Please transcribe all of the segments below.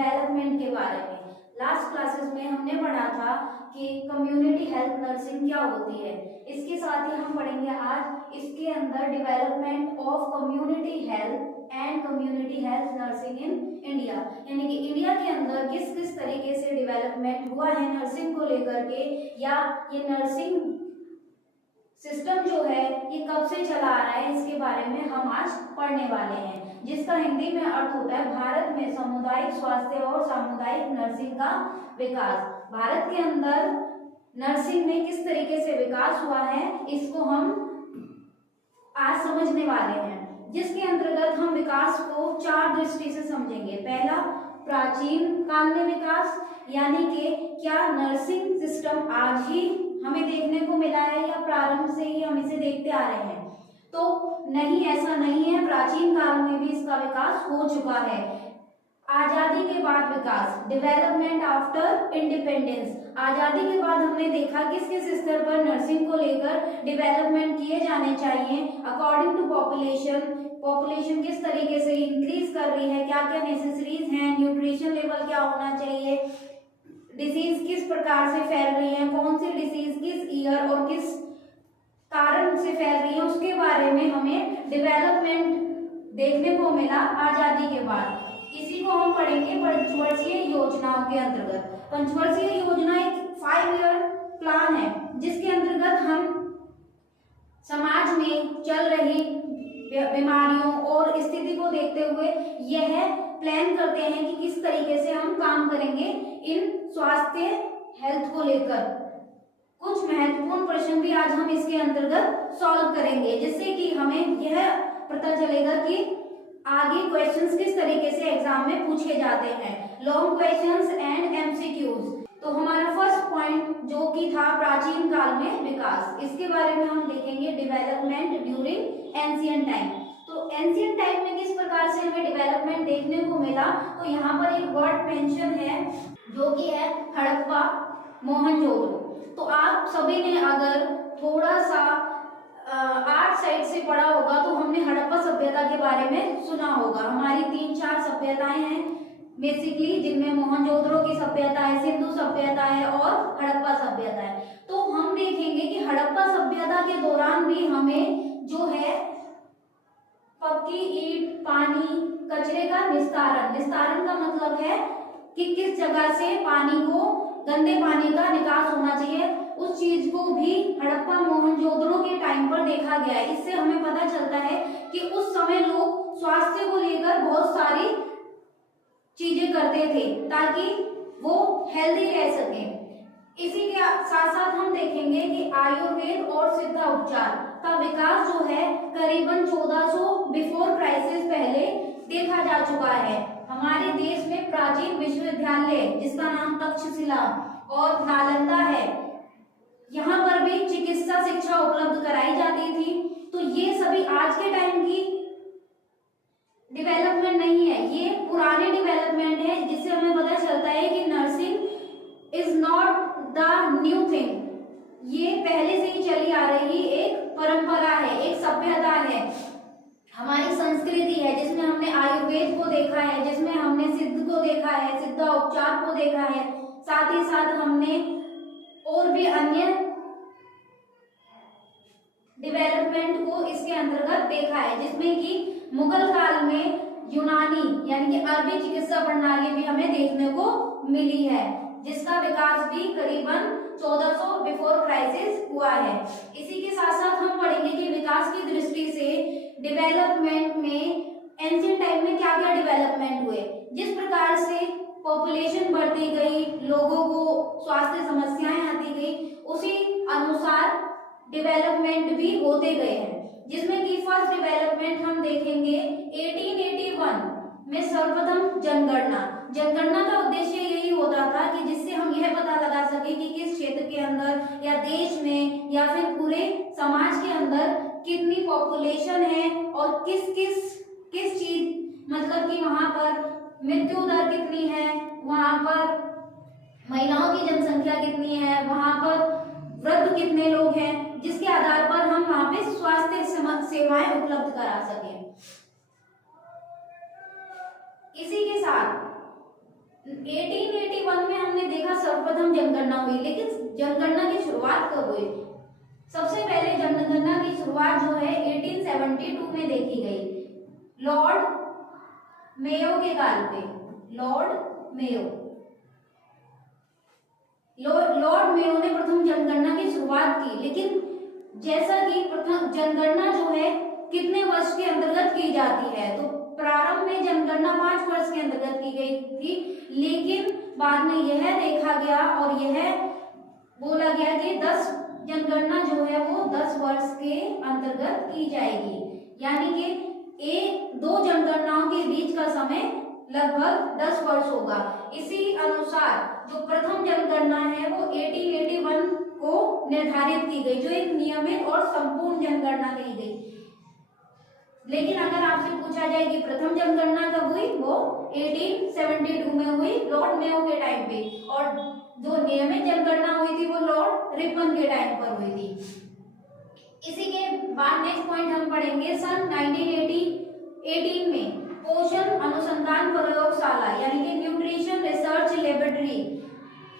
Development के बारे में। लास्ट क्लासेस में हमने पढ़ा था कि कम्युनिटी हेल्थ नर्सिंग क्या होती है। इसके साथ ही हम पढ़ेंगे आज इसके अंदर development of community health and community health nursing in India, यानी कि इंडिया के अंदर किस किस तरीके से डेवलपमेंट हुआ है नर्सिंग को लेकर के, या ये नर्सिंग सिस्टम जो है ये कब से चला आ रहा है, इसके बारे में हम आज पढ़ने वाले हैं, जिसका हिंदी में अर्थ होता है भारत में सामुदायिक स्वास्थ्य और सामुदायिक नर्सिंग का विकास। भारत के अंदर नर्सिंग में किस तरीके से विकास हुआ है इसको हम आज समझने वाले हैं, जिसके अंतर्गत हम विकास को चार दृष्टि से समझेंगे। पहला, प्राचीन काल में विकास, यानी कि क्या नर्सिंग सिस्टम आज ही हमें देखने को मिला है या प्रारंभ से ही हम इसे देखते आ रहे हैं, तो नहीं, ऐसा नहीं है, प्राचीन काल में भी इसका विकास हो चुका है। आजादी के बाद विकास, डेवलपमेंट आफ्टर इंडिपेंडेंस, आजादी के बाद हमने देखा किस किस स्तर पर नर्सिंग को लेकर डेवलपमेंट किए जाने चाहिए अकॉर्डिंग टू पॉपुलेशन किस तरीके से इंक्रीज कर रही है, क्या क्या नेसेसरीज हैं, न्यूट्रिशन लेवल क्या होना चाहिए, डिसीज किस प्रकार से फैल रही है, कौन सी डिसीज किस ईयर और किस कारण से फैल रही है, उसके बारे में हमें डेवलपमेंट देखने को मिला आजादी के बाद। इसी को हम पढ़ेंगे पंचवर्षीय योजनाओं के अंतर्गत। पंचवर्षीय योजना एक 5 ईयर प्लान है, जिसके अंतर्गत हम समाज में चल रही बीमारियों और स्थिति को देखते हुए यह प्लान करते हैं कि किस तरीके से हम काम करेंगे इन स्वास्थ्य हेल्थ को लेकर। कुछ महत्वपूर्ण प्रश्न भी आज हम इसके अंतर्गत सॉल्व करेंगे, जिससे कि हमें यह पता चलेगा कि आगे क्वेश्चंस किस तरीके से एग्जाम में पूछे जाते हैं, लॉन्ग क्वेश्चंस एंड एमसीक्यूज। तो हमारा फर्स्ट पॉइंट जो कि था प्राचीन काल में विकास, इसके बारे में हम देखेंगे डेवलपमेंट ड्यूरिंग एंशिएंट टाइम। तो एंशिएंट टाइम में किस प्रकार से हमें डेवलपमेंट देखने को मिला, तो यहाँ पर एक वर्ड मेंशन है जो कि है हड़प्पा मोहनजोदड़ो। तो आप सभी ने अगर थोड़ा सा आर्ट साइड से पढ़ा होगा तो हमने हड़प्पा सभ्यता के बारे में सुना होगा। हमारी 3-4 सभ्यताएं हैं बेसिकली, जिनमें मोहनजोदड़ो की सभ्यता है, सिंधु सभ्यता है और हड़प्पा सभ्यता है। तो हम देखेंगे कि हड़प्पा सभ्यता के दौरान भी हमें जो है पक्की ईंट, पानी, कचरे का निस्तारण का मतलब है कि किस जगह से पानी को, गंदे पानी का निकास होना चाहिए, उस चीज को भी हड़प्पा मोहनजोदड़ो के टाइम पर देखा गया है। इससे हमें पता चलता है कि उस समय लोग स्वास्थ्य को लेकर बहुत सारी चीजें करते थे ताकि वो हेल्दी रह सके। इसी के साथ साथ हम देखेंगे कि आयुर्वेद और सिद्ध उपचार का विकास जो है करीबन 1400 बिफोर क्राइसिस पहले देखा जा चुका है। हमारे देश में प्राचीन विश्वविद्यालय जिसका नाम तक्षशिला और नालंदा है, यहाँ पर भी चिकित्सा शिक्षा उपलब्ध कराई जाती थी। तो ये सभी आज के टाइम की डेवलपमेंट नहीं है, ये पुराने डेवलपमेंट है, जिससे हमें पता चलता है कि nursing is not the new thing, ये पहले से ही चली आ रही एक परंपरा है, एक सभ्यता है, हमारी संस्कृति है, जिसमें हमने आयुर्वेद को देखा है, जिसमें हमने सिद्ध को देखा है, सिद्ध उपचार को देखा है, साथ ही साथ हमने और भी अन्य डेवलपमेंट को इसके अंतर्गत देखा है, जिसमें कि मुगल काल में यूनानी यानी कि अरबी चिकित्सा प्रणाली भी हमें देखने को मिली है, जिसका विकास भी करीबन 1400 बिफोर क्राइसिस हुआ है। इसी के साथ साथ हम पढ़ेंगे कि विकास की दृष्टि से डेवलपमेंट में एंशिएंट टाइम में क्या क्या डेवलपमेंट हुए। जिस प्रकार से पॉपुलेशन बढ़ती गई, लोगों को स्वास्थ्य समस्याएं आती गई, उसी अनुसार डेवलपमेंट भी होते गए हैं, जिसमें कि फर्स्ट डेवलपमेंट हम देखेंगे 1881 में सर्वप्रथम जनगणना का उद्देश्य यही होता था कि जिससे हम यह पता लगा सके कि किस क्षेत्र के अंदर या देश में या फिर पूरे समाज के अंदर कितनी पॉपुलेशन है और किस चीज, मतलब कि वहां पर मृत्यु दर कितनी है, वहां पर महिलाओं की जनसंख्या कितनी है, वहां पर वृद्ध कितने लोग हैं, जिसके आधार पर हम वहां पे स्वास्थ्य सेवाएं उपलब्ध करा सकें। इसी के साथ 1881 में हमने देखा सर्वप्रथम जनगणना हुई, लेकिन जनगणना की शुरुआत कब हुई? सबसे पहले जनगणना की शुरुआत जो है 1872 में देखी गई, लॉर्ड मेयो के काल पे। लॉर्ड मेयो ने प्रथम जनगणना की शुरुआत की। लेकिन जैसा कि प्रथम जनगणना जो है कितने वर्ष के अंतर्गत की जाती है, तो प्रारंभ में जनगणना 5 वर्ष के अंतर्गत की गई थी, लेकिन बाद में यह देखा गया और यह बोला गया कि 10 जनगणना जो है वो 10 वर्ष के अंतर्गत की जाएगी, यानी कि 2 जनगणनाओं के बीच का समय लगभग 10 वर्ष होगा। इसी अनुसार जो प्रथम जनगणना है वो 1881 को निर्धारित की गई, जो एक नियमित और संपूर्ण जनगणना कही गई। लेकिन अगर आपसे पूछा जाए कि प्रथम जनगणना कब हुई, वो 1872 में हुई, लॉर्ड मेयो के टाइम पे, और जो नियमित जनगणना हुई थी वो लॉर्ड रिपन के टाइम पर हुई थी। इसी के बाद नेक्स्ट पॉइंट हम पढ़ेंगे, सन 1918 में पोषण अनुसंधान प्रयोगशाला यानी कि न्यूट्रिशन रिसर्च लेबोरेटरी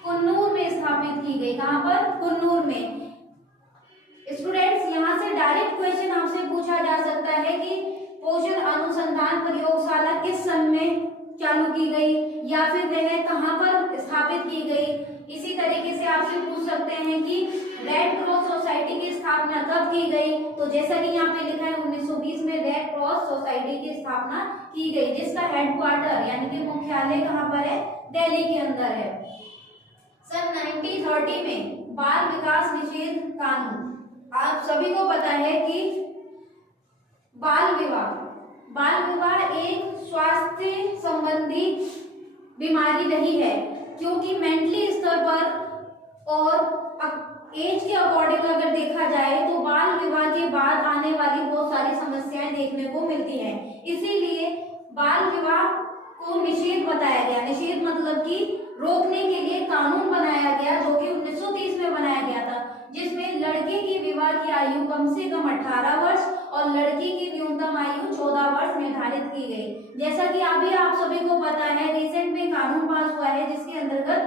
कुन्नूर में स्थापित की गई। कहां पर? कुन्नूर में। स्टूडेंट्स, यहाँ से डायरेक्ट क्वेश्चन आपसे पूछा जा सकता है कि पोषण अनुसंधान प्रयोगशाला किस सन में चालू की गई या फिर वह कहां पर स्थापित की गई। इसी तरीके से आपसे पूछ सकते हैं कि रेड क्रॉस सोसाइटी की स्थापना कब की गई, तो जैसा कि यहाँ पे लिखा है 1920 में रेड क्रॉस सोसाइटी की स्थापना की गई, जिसका हेडक्वार्टर यानी कि मुख्यालय कहां पर है? दिल्ली के अंदर है। सन 1930 में बाल विकास निषेध कानून। आप सभी को पता है कि बाल विवाह एक स्वास्थ्य संबंधी बीमारी नहीं है, क्योंकि मेंटली स्तर पर और एज के अकॉर्डिंग अगर देखा जाए तो बाल विवाह के बाद आने वाली बहुत सारी समस्याएं देखने को मिलती हैं। इसीलिए बाल विवाह को निषेध बताया गया। निषेध मतलब कि रोकने के लिए कानून बनाया गया, जो कि 1930 में बनाया गया था, जिसमें लड़के की विवाह की आयु कम से कम 18 वर्ष और लड़की की न्यूनतम आयु 14 वर्ष निर्धारित की गई। जैसा कि अभी आप सभी को पता है, रिसेंट में कानून पास हुआ है जिसके अंतर्गत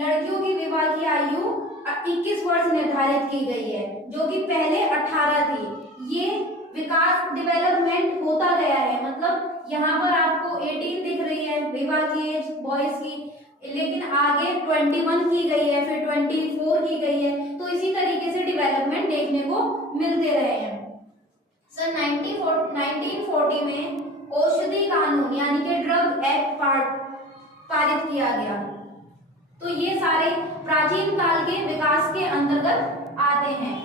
लड़कियों की विवाह की आयु 21 वर्ष निर्धारित की गई है, जो कि पहले 18 थी। ये विकास डेवलपमेंट होता गया है, मतलब यहाँ पर आपको 18 दिख रही है विवाह की एज बॉयज की, लेकिन आगे 21 की गई है, फिर 24 की गई है, तो इसी तरीके से डेवलपमेंट देखने को मिलते रहे हैं। सन 1940 में औषधि कानून यानी कि ड्रग एक्ट पारित किया गया। तो ये सारे प्राचीन काल के विकास के अंतर्गत आते हैं।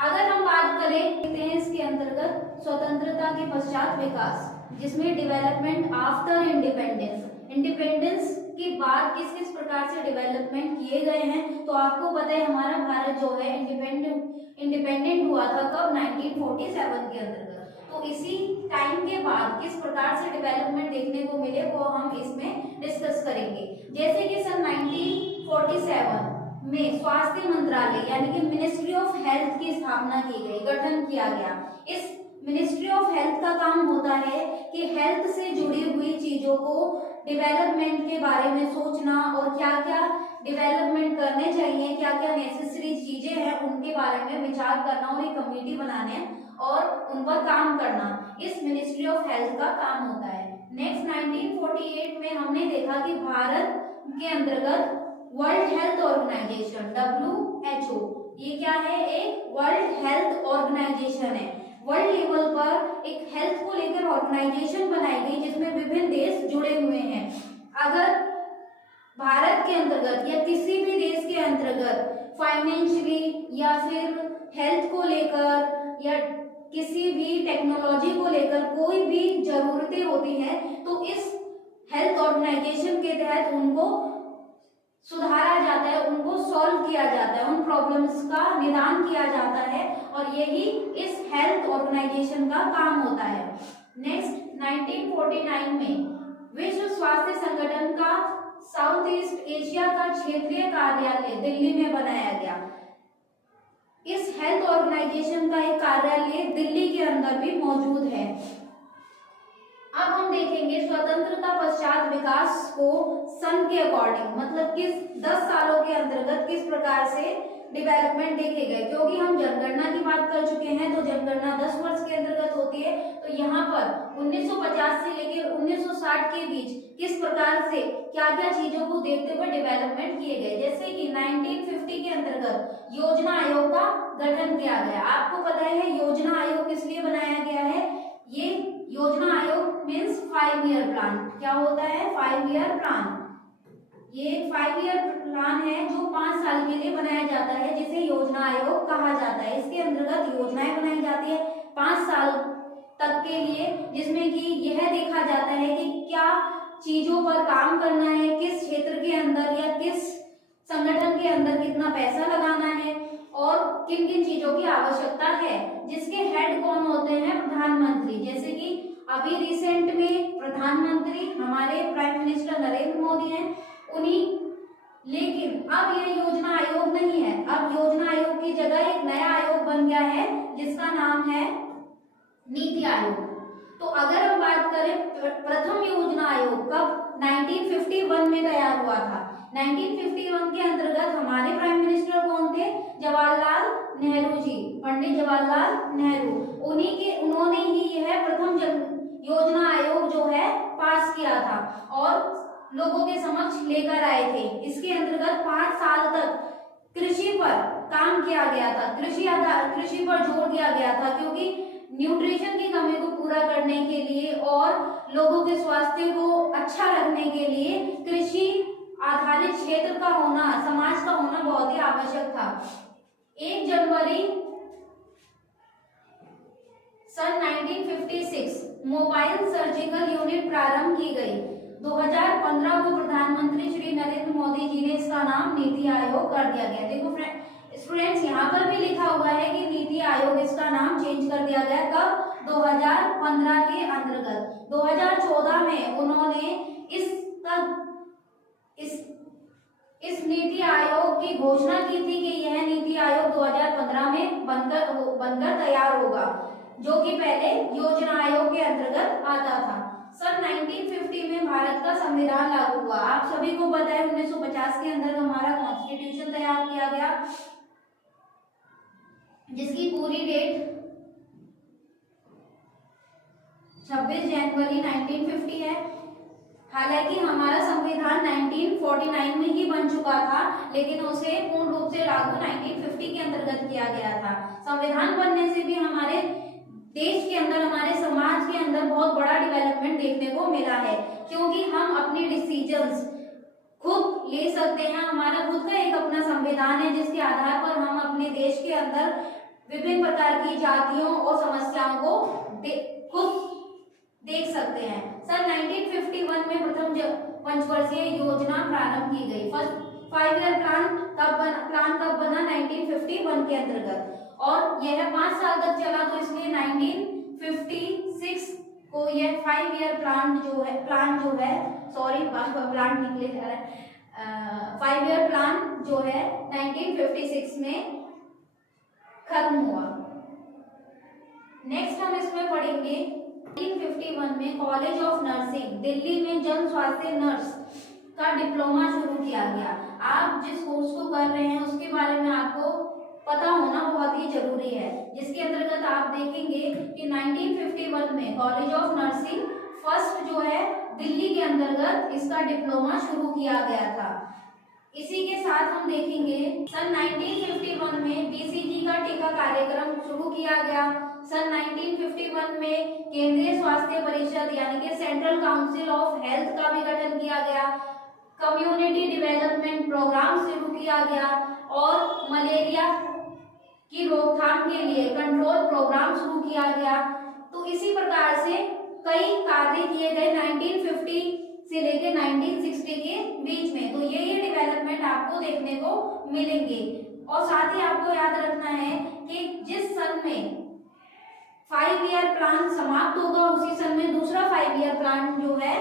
अगर हम बात करें इसके अंतर्गत स्वतंत्रता के पश्चात विकास, जिसमें डेवलपमेंट आफ्टर इंडिपेंडेंस के बाद किस किस प्रकार से डेवलपमेंट किए गए हैं, तो आपको पता है हमारा भारत जो है इंडिपेंडेंट हुआ था कब? 1947 के अंतर्गत। तो इसी टाइम के बाद किस प्रकार से डेवलपमेंट देखने को मिले वो हम इसमें डिस्कस करेंगे। जैसे कि सन 1947 में स्वास्थ्य मंत्रालय यानी कि मिनिस्ट्री ऑफ हेल्थ की स्थापना की गई, गठन किया गया। इस मिनिस्ट्री ऑफ हेल्थ का काम होता है कि हेल्थ से जुड़ी हुई चीजों को डेवलपमेंट के बारे में सोचना और क्या क्या डेवलपमेंट करने चाहिए, क्या क्या नेसेसरी चीजें हैं उनके बारे में विचार करना और एक कमेटी बनाने और उन पर काम करना, इस मिनिस्ट्री ऑफ हेल्थ का काम होता है। नेक्स्ट 1948 में हमने देखा कि भारत के अंतर्गत वर्ल्ड हेल्थ ऑर्गेनाइजेशन WHO, ये क्या है? एक वर्ल्ड हेल्थ ऑर्गेनाइजेशन है। वर्ल्ड लेवल पर एक हेल्थ को लेकर ऑर्गेनाइजेशन बनाई गई जिसमें विभिन्न देश जुड़े हुए हैं। अगर भारत के अंतर्गत या किसी भी देश के अंतर्गत फाइनेंशियली या फिर हेल्थ को लेकर या किसी भी टेक्नोलॉजी को लेकर कोई भी जरूरतें होती हैं, तो इस हेल्थ ऑर्गेनाइजेशन के तहत उनको सुधारा जाता है, उनको सॉल्व किया जाता है, उन प्रॉब्लम्स का निदान किया जाता है, और यही इस हेल्थ ऑर्गेनाइजेशन का काम होता है। नेक्स्ट 1949 में विश्व स्वास्थ्य संगठन का साउथ ईस्ट एशिया का क्षेत्रीय कार्यालय दिल्ली में बनाया गया। इस हेल्थ ऑर्गेनाइजेशन का एक कार्यालय दिल्ली के अंदर भी मौजूद है। अब हम देखें देखेंगे स्वतंत्रता पश्चात विकास को सन के अकॉर्डिंग, मतलब किस 10 सालों के अंतर्गत किस प्रकार से डेवलपमेंट देखे गए, क्योंकि हम जनगणना की बात कर चुके हैं तो जनगणना 10 वर्ष के अंतर्गत होती है। तो यहाँ पर 1950 से लेकर 1960 के बीच किस प्रकार से क्या क्या चीजों को देखते हुए डेवलपमेंट किए गए, जैसे कि 1950 के अंतर्गत योजना आयोग का गठन किया गया। आपको पता है योजना आयोग किस लिए बनाया गया है? ये योजना आयोग मीन्स 5 ईयर प्लान। क्या होता है? 5 ईयर प्लान। ये 5 ईयर प्लान है जो 5 साल के लिए बनाया जाता है, जिसे योजना आयोग कहा जाता है। इसके अंतर्गत योजनाएं बनाई जाती है 5 साल तक के लिए, जिसमें कि यह देखा जाता है कि क्या चीजों पर काम करना है, किस क्षेत्र के अंदर या किस संगठन के अंदर कितना पैसा लगाना है और किन किन चीजों की आवश्यकता है। जिसके हेड कौन होते हैं? प्रधानमंत्री। जैसे कि अभी रिसेंट में प्रधानमंत्री हमारे प्राइम मिनिस्टर नरेंद्र मोदी हैं, उन्हीं। लेकिन अब यह योजना आयोग नहीं है, अब योजना आयोग की जगह एक नया आयोग बन गया है जिसका नाम है नीति आयोग। तो अगर हम बात करें प्रथम योजना आयोग कब 1951 में तैयार हुआ था। 1951 के अंतर्गत हमारे प्राइम मिनिस्टर कौन थे? जवाहरलाल नेहरू जी, पंडित जवाहरलाल नेहरू। उन्होंने ही यह प्रथम योजना आयोग जो है पास किया था और लोगों के समक्ष लेकर आए थे। इसके अंतर्गत 5 साल तक कृषि पर काम किया गया था, कृषि पर जोर दिया गया था, क्योंकि न्यूट्रिशन की कमी को पूरा करने के लिए और लोगों के स्वास्थ्य को अच्छा रखने के लिए कृषि आधारित क्षेत्र का होना, समाज का होना बहुत ही आवश्यक था। 1 जनवरी सन 1956 मोबाइल सर्जिकल यूनिट प्रारंभ की गई। 2015 को प्रधानमंत्री श्री नरेंद्र मोदी जी ने इसका नाम नीति आयोग कर दिया गया। देखो स्टूडेंट्स, यहाँ पर भी लिखा हुआ है कि नीति आयोग इसका नाम चेंज कर दिया गया। कब? 2015 के अंतर्गत। 2014 में उन्होंने इस नीति आयोग की घोषणा की थी कि यह नीति आयोग 2015 में बनकर तैयार होगा, जो कि पहले योजना आयोग के अंतर्गत आता था। सन 1950 में भारत का संविधान लागू हुआ। आप सभी को पता है 1950 के अंदर हमारा कॉन्स्टिट्यूशन तैयार किया गया, जिसकी पूरी डेट 26 जनवरी 1950 है। हालांकि हमारा संविधान 1949 में ही बन चुका था, लेकिन उसे पूर्ण रूप से लागू 1950 के अंतर्गत किया गया था। संविधान बनने से भी हमारे देश के अंदर, हमारे समाज के अंदर बहुत बड़ा डेवलपमेंट देखने को मिला है, क्योंकि हम अपने डिसीजंस खुद ले सकते हैं। हमारा खुद का एक अपना संविधान है, जिसके आधार पर हम अपने देश के अंदर विभिन्न प्रकार की जातियों और समस्याओं को खुद देख सकते हैं। सन 1951 में प्रथम पंचवर्षीय योजना प्रारंभ की गई। फर्स्ट 5 ईयर प्लान कब बना? 1951 के अंतर्गत, और यह 5 साल तक चला, तो इसलिए 1956 को यह 5 ईयर प्लान जो है 5 ईयर प्लान जो है 1956 में खत्म हुआ। नेक्स्ट हम इसमें पढ़ेंगे 1951 में कॉलेज ऑफ नर्सिंग दिल्ली में जन स्वास्थ्य नर्स का डिप्लोमा शुरू किया गया। आप जिस कोर्स को कर रहे हैं उसके बारे में आपको पता होना बहुत ही जरूरी है, जिसके अंतर्गत आप देखेंगे कि 1951 में कॉलेज ऑफ नर्सिंग फर्स्ट जो है दिल्ली के अंतर्गत इसका डिप्लोमा शुरू किया गया था। इसी के साथ हम देखेंगे सन 1951 में बीसीजी का टीका कार्यक्रम शुरू किया गया। सन 1951 में केंद्रीय स्वास्थ्य परिषद यानी कि सेंट्रल काउंसिल ऑफ हेल्थ का भी गठन किया गया। कम्युनिटी डेवलपमेंट प्रोग्राम शुरू किया गया और मलेरिया की रोकथाम के लिए कंट्रोल प्रोग्राम शुरू किया गया। तो इसी प्रकार से कई कार्य किए गए 1950 से लेकर 1960 के बीच में। तो ये डेवलपमेंट आपको देखने को मिलेंगे। और साथ ही आपको याद रखना है कि जिस सन में 5 ईयर प्लान समाप्त होगा, उसी सन में दूसरा 5 ईयर प्लान जो है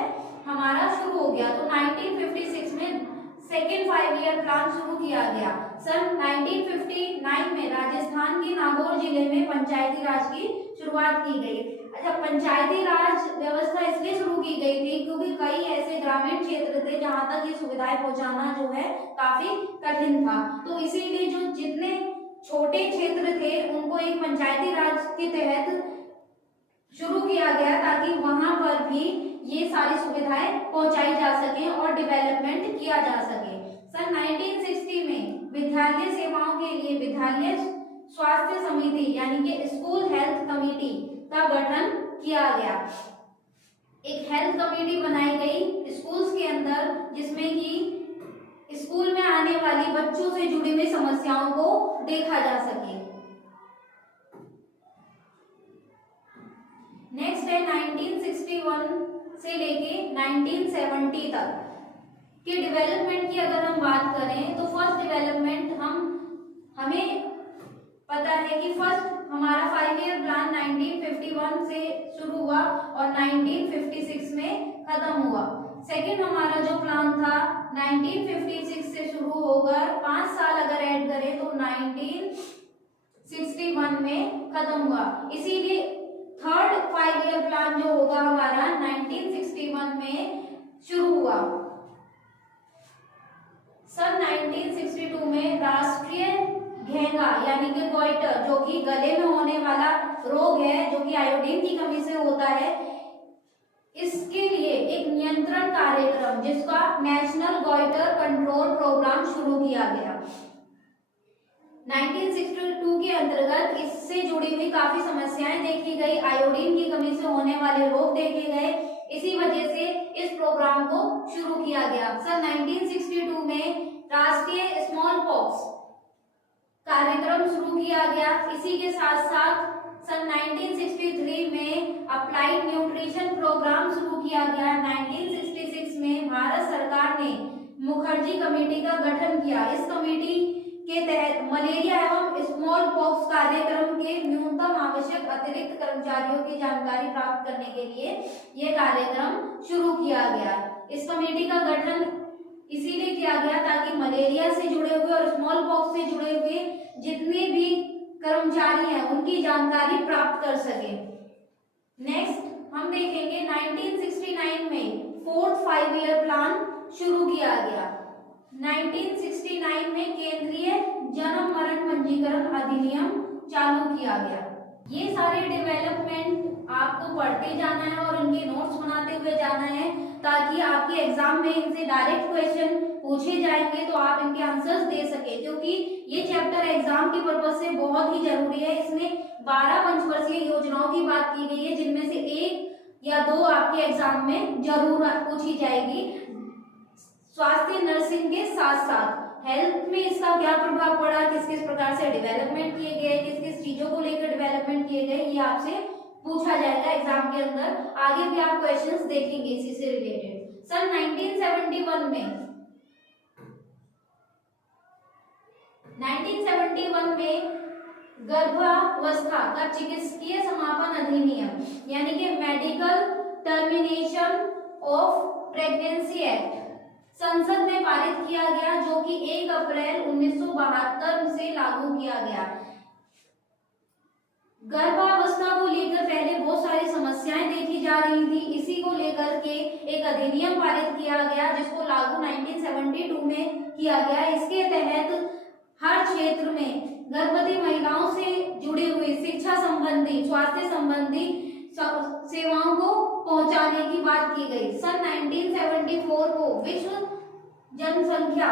हमारा शुरू हो गया। तो 1956 में सेकेंड 5 ईयर प्लान शुरू किया गया। सन 1959 में राजस्थान के नागौर जिले में पंचायती राज की शुरुआत की गई। अच्छा, पंचायती राज व्यवस्था इसलिए शुरू की गई ग्रामीण क्षेत्र थे जहां तक ये सुविधाएं पहुंचाना जो है काफी कठिन था। तो इसीलिए जो जितने छोटे क्षेत्र थे उनको एक पंचायती राज के तहत शुरू किया गया ताकि वहां पर भी ये सारी सुविधाएं पहुंचाई जा सके और डेवलपमेंट किया जा सके। सन 1960 में विद्यालय सेवाओं के लिए विद्यालय स्वास्थ्य समिति यानी कि स्कूल हेल्थ कमेटी का गठन किया गया। एक हेल्थ कमेटी बनाई गई स्कूल्स के अंदर जिसमें कि स्कूल में आने वाली बच्चों से जुड़ी हुई समस्याओं को देखा जा सके। नेक्स्ट है 1961 से लेके 1970 तक के डेवलपमेंट की अगर हम बात करें तो फर्स्ट डेवलपमेंट हमें पता है कि फर्स्ट हमारा 5 ईयर प्लान 1951 से शुरू हुआ और 1956 में खत्म हुआ। सेकंड हमारा जो प्लान था 1956 से शुरू होकर 5 साल अगर ऐड करें तो 1961 में खत्म हुआ। इसीलिए थर्ड 5 ईयर प्लान जो होगा हमारा 1961 में शुरू हुआ। सन 1962 में राष्ट्रीय घेंघा यानी कि गोइटर जो कि गले में होने वाला रोग है जो कि आयोडीन की कमी से होता है, इसके लिए एक नियंत्रण कार्यक्रम जिसका नेशनल गोइटर कंट्रोल प्रोग्राम शुरू किया गया। 1962 के अंतर्गत इससे जुड़ी हुई काफी समस्याएं देखी गई, आयोडीन की कमी से होने वाले रोग देखे गए, इसी वजह से इस प्रोग्राम को शुरू किया गया। सन 1962 में राष्ट्रीय स्मॉल पॉक्स कार्यक्रम शुरू किया गया। इसी के साथ साथ सन 1963 में अप्लाइड न्यूट्रिशन प्रोग्राम शुरू किया गया। 1966 में भारत सरकार ने मुखर्जी कमेटी का गठन किया। इस कमेटी के तहत मलेरिया एवं स्मॉल पॉक्स कार्यक्रम के न्यूनतम आवश्यक अतिरिक्त कर्मचारियों की जानकारी प्राप्त करने के लिए यह कार्यक्रम शुरू किया गया। इस कमेटी का गठन इसीलिए किया गया ताकि मलेरिया से जुड़े हुए और स्मॉल पॉक्स से जुड़े हुए जितने भी कर्मचारी हैं उनकी जानकारी प्राप्त कर सके। नेक्स्ट हम देखेंगे 1969 में फोर्थ 5 ईयर प्लान शुरू किया गया। 1969 में केंद्रीय जन्म मरण पंजीकरण अधिनियम चालू किया गया। ये सारे डेवलपमेंट आपको पढ़ते जाना है और इनके नोट्स बनाते हुए जाना है ताकि आपके एग्जाम में इनसे डायरेक्ट क्वेश्चन पूछे जाएंगे तो आप इनके आंसर्स दे सके, क्योंकि ये चैप्टर एग्जाम की पर्पज से बहुत ही जरूरी है। इसमें 12 पंचवर्षीय योजनाओं की बात की गई है जिनमें से 1 या 2 आपके एग्जाम में जरूर पूछी जाएगी। स्वास्थ्य नर्सिंग के साथ साथ हेल्थ में इसका क्या प्रभाव पड़ा, किस किस प्रकार से डेवलपमेंट किए गए, किस किस चीजों को लेकर डेवलपमेंट किए गए, ये आपसे पूछा जाएगा एग्जाम के अंदर। आगे भी आप क्वेश्चंस देखेंगे इसी से रिलेटेड। सन 1971 में गर्भावस्था का चिकित्सकीय समापन अधिनियम यानी कि medical termination of pregnancy act संसद में पारित किया गया, जो कि 1 अप्रैल 1972 से लागू किया गया। गर्भावस्था को लेकर पहले बहुत सारी समस्याएं देखी जा रही थी, इसी को लेकर के एक अधिनियम पारित किया गया जिसको लागू 1972 में किया गया। इसके तहत हर क्षेत्र में गर्भवती महिलाओं से जुड़ी हुई शिक्षा संबंधी, स्वास्थ्य संबंधी सेवाओं को पहुंचाने की बात की गई। सन 1974 को विश्व जनसंख्या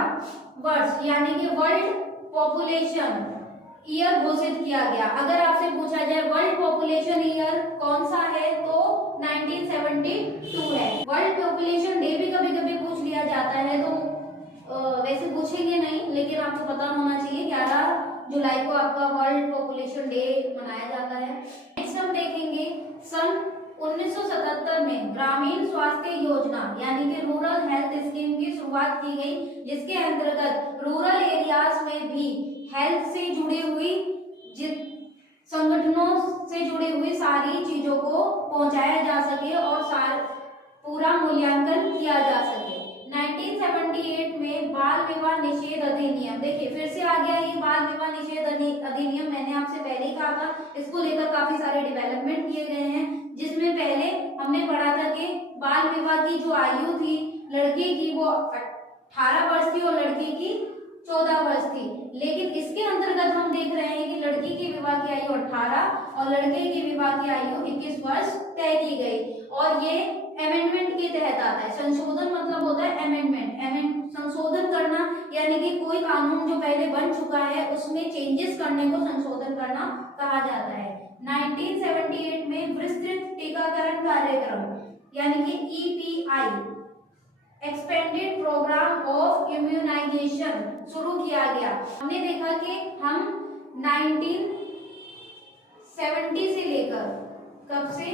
वर्ष यानी कि वर्ल्ड पॉपुलेशन ईयर घोषित किया गया। अगर आपसे पूछा जाए वर्ल्ड पॉपुलेशन ईयर कौन सा है तो 1972 है। वर्ल्ड पॉपुलेशन डे भी कभी कभी पूछ लिया जाता है, तो वैसे पूछेंगे नहीं लेकिन आपको पता होना चाहिए 11 जुलाई को आपका वर्ल्ड पॉपुलेशन डे मनाया जाता है। नेक्स्ट हम देखेंगे सन 1977 में ग्रामीण स्वास्थ्य योजना यानी कि रूरल हेल्थ स्कीम की शुरुआत की गई, जिसके अंतर्गत रूरल एरियाज में भी हेल्थ से जुड़ी हुई संगठनों से जुड़ी हुई सारी चीजों को पहुंचाया जा सके और पूरा मूल्यांकन किया जा सके। 1978 में बाल विवाह निषेध अधिनियम, देखिए फिर से आ गया ये बाल विवाह निषेध अधिनियम। मैंने आपसे पहले ही कहा था इसको लेकर काफी सारे डेवलपमेंट किए गए हैं, जिसमें पहले हमने पढ़ा था कि बाल विवाह की जो आयु थी लड़के की वो 18 वर्ष थी और लड़के की 14 वर्ष थी। लेकिन इसके अंतर्गत हम देख रहे हैं कि लड़की की विवाह की आयु 18 और लड़के की विवाह की आयु 21 वर्ष तय की गई। और ये अमेंडमेंट के तहत आता है। संशोधन मतलब होता है अमेंडमेंट, संशोधन करना, यानी कि कोई कानून जो पहले बन चुका है उसमें चेंजेस करने को संशोधन करना कहा जाता है। 1978 में विस्तृत टीकाकरण कार्यक्रम यानी कि EPI expanded programme of immunisation शुरू किया गया। हमने देखा कि हम 1970 से लेकर कब से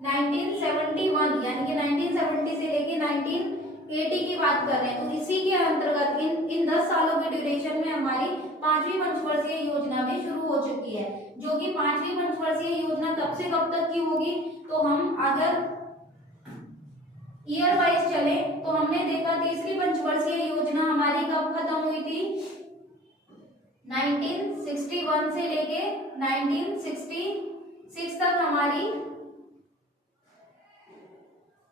1971 यानी कि 1970 से लेकर 1980 की बात कर रहे हैं। तो इसी के अंतर्गत इन 10 सालों के ड्यूरेशन में हमारी 5वीं पंचवर्षीय योजना में शुरू हो चुकी है। जो कि 5वीं पंचवर्षीय योजना कब से कब तक की होगी, तो हम अगर ईयर वाइज चले तो हमने देखा तीसरी पंचवर्षीय योजना हमारी कब खत्म हुई थी, 1961 से लेके 1966 तक हमारी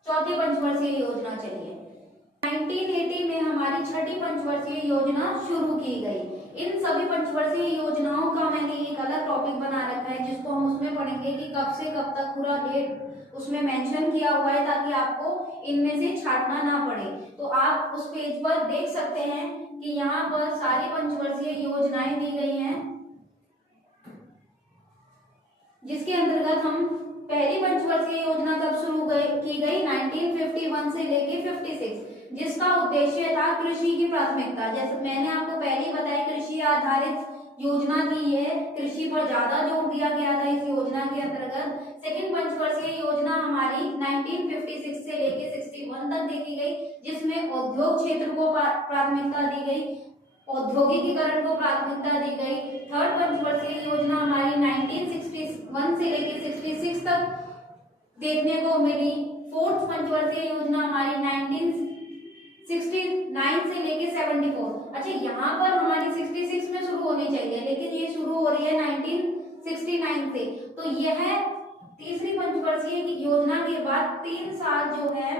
चौथी पंचवर्षीय योजना चली है। 1980 में हमारी छठी पंचवर्षीय योजना शुरू की गई। इन सभी पंचवर्षीय योजनाओं का मैंने एक अलग टॉपिक बना रखा है जिसको हम उसमें पढ़ेंगे कि कब से कब तक पूरा डेट उसमें मेंशन किया हुआ है, ताकि आपको इनमें से छांटना ना पड़े। तो आप उस पेज पर देख सकते हैं कि यहाँ पर सारी पंचवर्षीय योजनाएं दी गई हैं, जिसके अंतर्गत हम पहली पंचवर्षीय योजना कब शुरू की गई, 1951 से लेके 56, जिसका उद्देश्य था कृषि की प्राथमिकता। जैसे मैंने आपको पहले ही बताया, कृषि आधारित योजना थी ये, कृषि पर ज्यादा जोर दिया गया था इस योजना के अंतर्गत। सेकंड पंचवर्षीय योजना हमारी 1956 से लेके 61 तक देखी गई, जिसमें उद्योग क्षेत्र को प्राथमिकता दी गई, औद्योगिकीकरण को प्राथमिकता दी गई। थर्ड पंचवर्षीय योजना हमारी 1961 से लेके 66 तक देखने को मिली। फोर्थ पंचवर्षीय योजना हमारी 1969 से लेके 74। अच्छा, यहाँ पर हमारी 66 में शुरू होनी चाहिए, लेकिन ये शुरू हो रही है 1969 से। तो यह तीसरी पंचवर्षीय योजना के बाद 3 साल जो है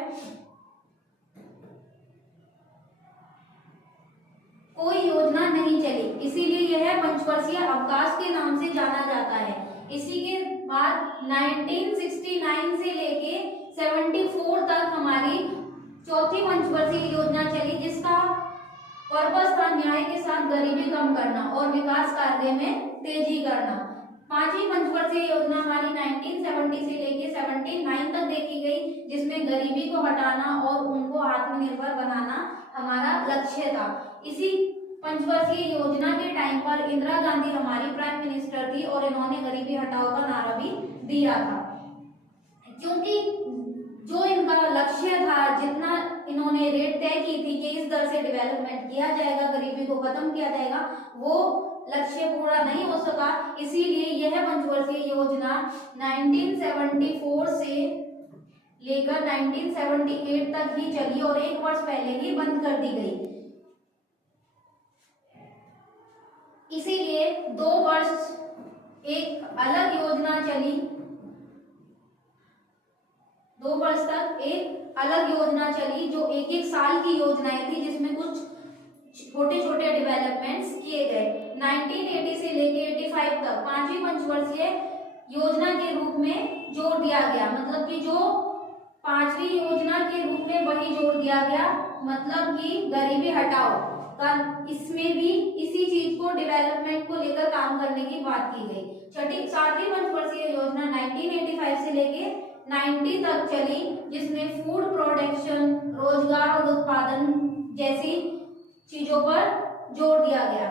कोई योजना नहीं चली, इसीलिए यह पंचवर्षीय अवकाश के नाम से जाना जाता है। इसी के बाद 1969 से लेके 74 तक हमारी चौथी पंचवर्षीय योजना चली, जिसका पर्पस था न्याय के साथ गरीबी कम करना और विकास कार्य में तेजी करना। पांचवी पंचवर्षीय योजना हमारी 1970 से लेके 79 तक देखी गई, जिसमें गरीबी को हटाना और उनको आत्मनिर्भर बनाना हमारा लक्ष्य था। इसी पंचवर्षीय योजना के टाइम पर इंदिरा गांधी हमारी प्राइम मिनिस्टर थी और इन्होंने गरीबी हटाओ का नारा भी दिया था। क्योंकि जो इनका लक्ष्य था, जितना इन्होंने रेट तय की थी कि इस दर से डेवलपमेंट किया जाएगा, गरीबी को खत्म किया जाएगा, वो लक्ष्य पूरा नहीं हो सका। इसीलिए यह पंचवर्षीय योजना 1974 से लेकर 1978 तक ही चली और 1 वर्ष पहले ही बंद कर दी गई। इसीलिए 2 वर्ष एक अलग योजना चली, 2 वर्ष तक एक अलग योजना चली जो 1-1 साल की योजनाएं थी, जिसमें कुछ छोटे छोटे डेवलपमेंट्स किए गए। 1980 से लेके 85 तक पांचवी पंचवर्षीय योजना के रूप में जोर दिया गया, मतलब कि जो पांचवी योजना के रूप में वही जोर दिया गया, मतलब कि गरीबी हटाओ का, इसमें भी इसी चीज को डेवलपमेंट को लेकर काम करने की बात की गई। सातवीं पंचवर्षीय योजना 1985 से लेके 90 तक चली, जिसमें फूड प्रोडक्शन, रोजगार और उत्पादन जैसी चीजों पर जोर दिया गया।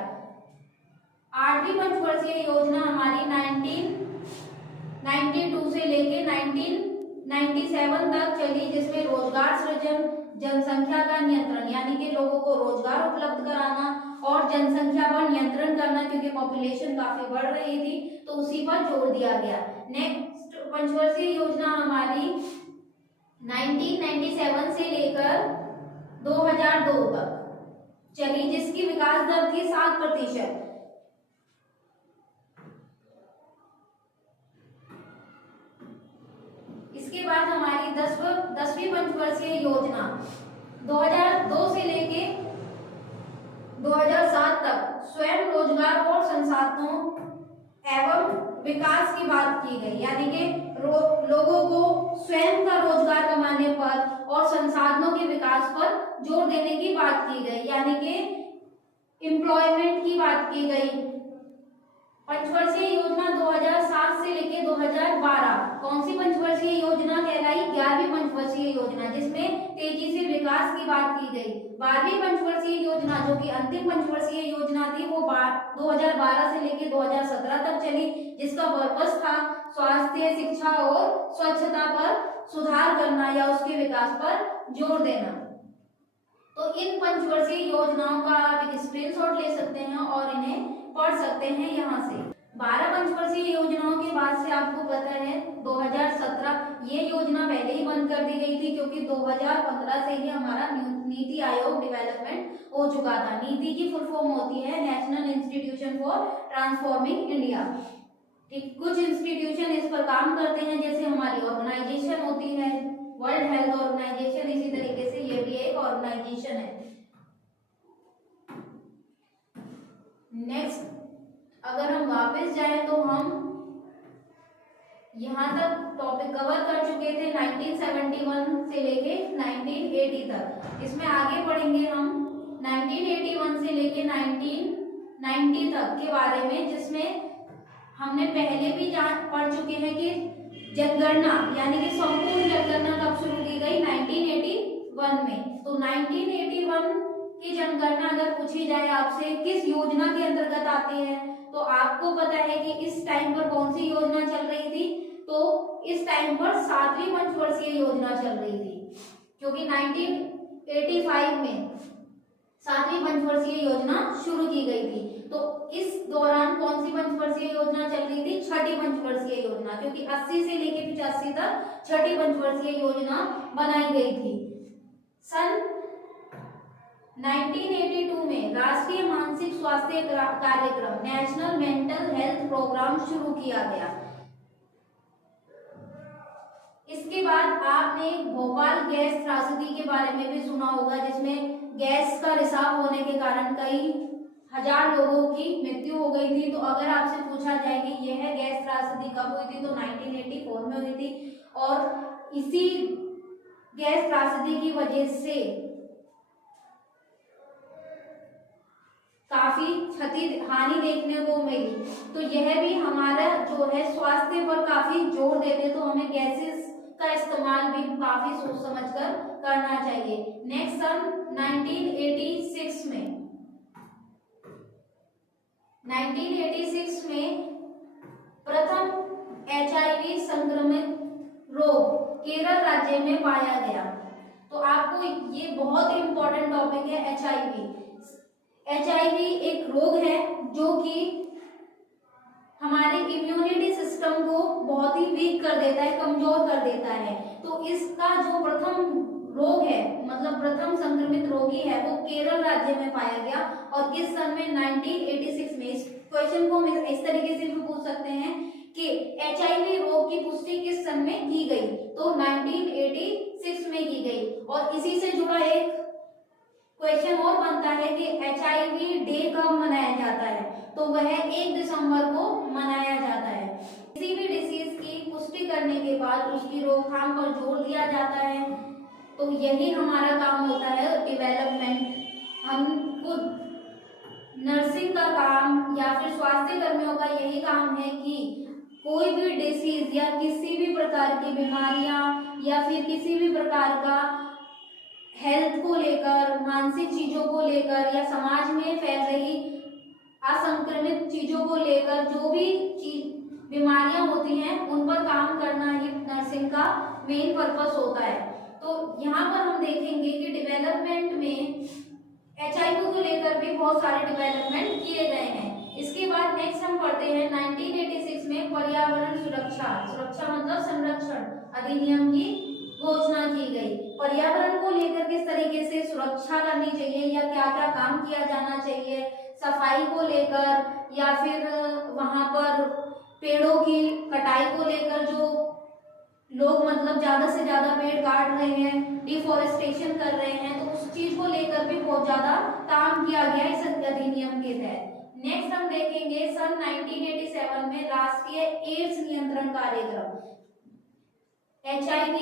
आठवीं पंचवर्षीय योजना हमारी 1992 से लेके 1997 तक चली, जिसमें रोजगार सृजन, जनसंख्या का नियंत्रण यानी कि लोगों को रोजगार उपलब्ध कराना और जनसंख्या पर नियंत्रण करना, क्योंकि पॉपुलेशन काफी बढ़ रही थी, तो उसी पर जोर दिया गया। नेक्स्ट पंचवर्षीय योजना हमारी 1997 से लेकर 2002 तक चली, जिसकी विकास दर थी 7%। इसके बाद हमारी 10वीं पंचवर्षीय योजना 2002 से लेके 2007 तक स्वयं रोजगार और संसाधनों एवं विकास की बात की गई, यानी कि लोगों को स्वयं का रोजगार कमाने पर और संसाधनों के विकास पर जोर देने की बात की गई, यानी कि एम्प्लॉयमेंट की बात की गई। पंचवर्षीय योजना 2007 से लेके 2012 कौन सी पंचवर्षीय योजना कहलाई? 11वीं पंचवर्षीय योजना, जिसमें तेजी से विकास की बात की गई। 12वीं पंचवर्षीय योजना जो कि अंतिम पंचवर्षीय योजना थी वो 2012 से लेके 2017 तक चली, जिसका पर्पस था स्वास्थ्य, शिक्षा और स्वच्छता पर सुधार करना या उसके विकास पर जोर देना। तो इन पंचवर्षीय योजनाओं का आप एक स्क्रीनशॉट ले सकते हैं और इन्हें पढ़ सकते हैं यहाँ से। 12 पंचवर्षीय योजनाओं के बाद से आपको पता है 2017 ये योजना पहले ही बंद कर दी गई थी, क्योंकि 2015 से ही हमारा नीति आयोग डेवलपमेंट हो चुका था। नीति की फुल फॉर्म होती है national institution for transforming India. ठीक, कुछ इंस्टीट्यूशन इस पर काम करते हैं, जैसे हमारी ऑर्गेनाइजेशन होती है वर्ल्ड हेल्थ ऑर्गेनाइजेशन, इसी तरीके से ये भी एक ऑर्गेनाइजेशन है। नेक्स्ट अगर हम वापस जाएं तो हम यहाँ तक टॉपिक कवर कर चुके थे 1971 से लेके 1980 तक। इसमें आगे पढ़ेंगे हम 1981 से लेके 1990 तक के बारे में, जिसमें हमने पहले भी पढ़ चुके हैं कि जनगणना यानी कि संपूर्ण जनगणना कब शुरू की गई? 1981 में। तो 1981 की जनगणना अगर पूछी जाए आपसे किस योजना के अंतर्गत आती है, तो आपको पता है कि इस टाइम पर कौन सी योजना चल रही थी? तो इस टाइम पर 7वीं पंचवर्षीय योजना चल रही थी, क्योंकि 1985 में 7वीं पंचवर्षीय योजना शुरू की गई थी। तो इस दौरान कौन सी पंचवर्षीय योजना चल रही थी? छठी पंचवर्षीय योजना, क्योंकि 80 से लेके 85 तक छठी पंचवर्षीय योजना बनाई गई थी। सन 1982 में राष्ट्रीय मानसिक स्वास्थ्य कार्यक्रम नेशनल मेंटल हेल्थ प्रोग्राम शुरू किया गया। इसके बाद आपने भोपाल गैस त्रासदी के बारे में भी सुना होगा, जिसमें गैस का रिसाव होने के कारण कई हजार लोगों की मृत्यु हो गई थी। तो अगर आपसे पूछा जाए कि यह गैस त्रासदी कब हुई थी, तो 1984 में हुई थी। और इसी गैस त्रासदी की वजह से काफी हानि देखने को मिली। तो यह भी हमारा जो है स्वास्थ्य पर काफी जोर देते, तो हमें गैसेस का इस्तेमाल भी काफी सोच समझकर करना चाहिए। नेक्स्ट सन 1986 में प्रथम HIV संक्रमित रोग केरल राज्य में पाया गया। तो आपको ये बहुत ही इंपॉर्टेंट टॉपिक है HIV एक रोग है जो कि हमारे इम्यूनिटी सिस्टम को बहुत ही वीक कर देता है, कमजोर कर देता है। तो इसका जो प्रथम रोग है, मतलब प्रथम संक्रमित रोगी है, वो केरल राज्य में पाया गया। और किस सन में? 1986 में। इस क्वेश्चन को हम इस तरीके से भी पूछ सकते हैं कि HIV रोग की पुष्टि किस सन में की गई? तो 1986 में की गई। और इसी से जुड़ा एक क्वेश्चन और बनता है कि HIV डे कब मनाया जाता है? तो वह 1 दिसंबर को मनाया जाता है। किसी भी डिसीज की पुष्टि करने के बाद उसकी रोकथाम पर जोर दिया जाता है। तो यही हमारा काम होता है डेवलपमेंट। हम खुद नर्सिंग का काम या फिर स्वास्थ्य कर्मियों का यही काम है कि कोई भी डिसीज या किसी भी प्रकार की बीमारियां या फिर किसी भी प्रकार का हेल्थ को लेकर, मानसिक चीजों को लेकर या समाज में फैल रही असंक्रमित चीजों को लेकर जो भी बीमारियां होती हैं उन पर काम करना ही नर्सिंग का मेन पर्पस होता है। तो यहाँ पर हम देखेंगे कि डेवलपमेंट में HIV को लेकर भी बहुत सारे डेवलपमेंट किए गए हैं। इसके बाद नेक्स्ट हम पढ़ते हैं 1986 में पर्यावरण सुरक्षा मतलब संरक्षण अधिनियम की घोषणा की गई। पर्यावरण को लेकर किस तरीके से सुरक्षा करनी चाहिए या क्या क्या काम किया जाना चाहिए, सफाई को लेकर या फिर वहां पर पेड़ों की कटाई को लेकर जो लोग मतलब ज्यादा से ज्यादा पेड़ काट रहे हैं, डिफोरेस्टेशन कर रहे हैं, तो उस चीज को लेकर भी बहुत ज्यादा काम किया गया इस अधिनियम के तहत। नेक्स्ट हम देखेंगे सन 1987 में राष्ट्रीय एड्स नियंत्रण कार्यक्रम HIV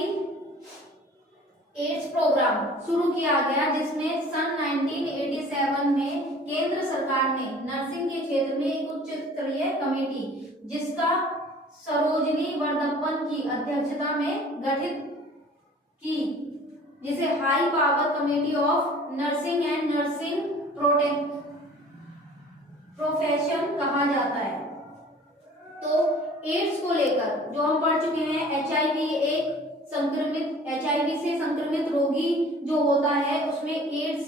एड्स प्रोग्राम शुरू किया गया, जिसमें सन 1987 में केंद्र सरकार ने नर्सिंग के क्षेत्र में एक उच्च स्तरीय कमेटी, जिसका सरोजनी वर्दप्पन की अध्यक्षता में गठित की, जिसे high power committee of nursing and nursing profession कहा जाता है। तो एड्स को लेकर जो हम पढ़ चुके हैं, HIV एक संक्रमित HIV से संक्रमित रोगी जो होता है, उसमें एड्स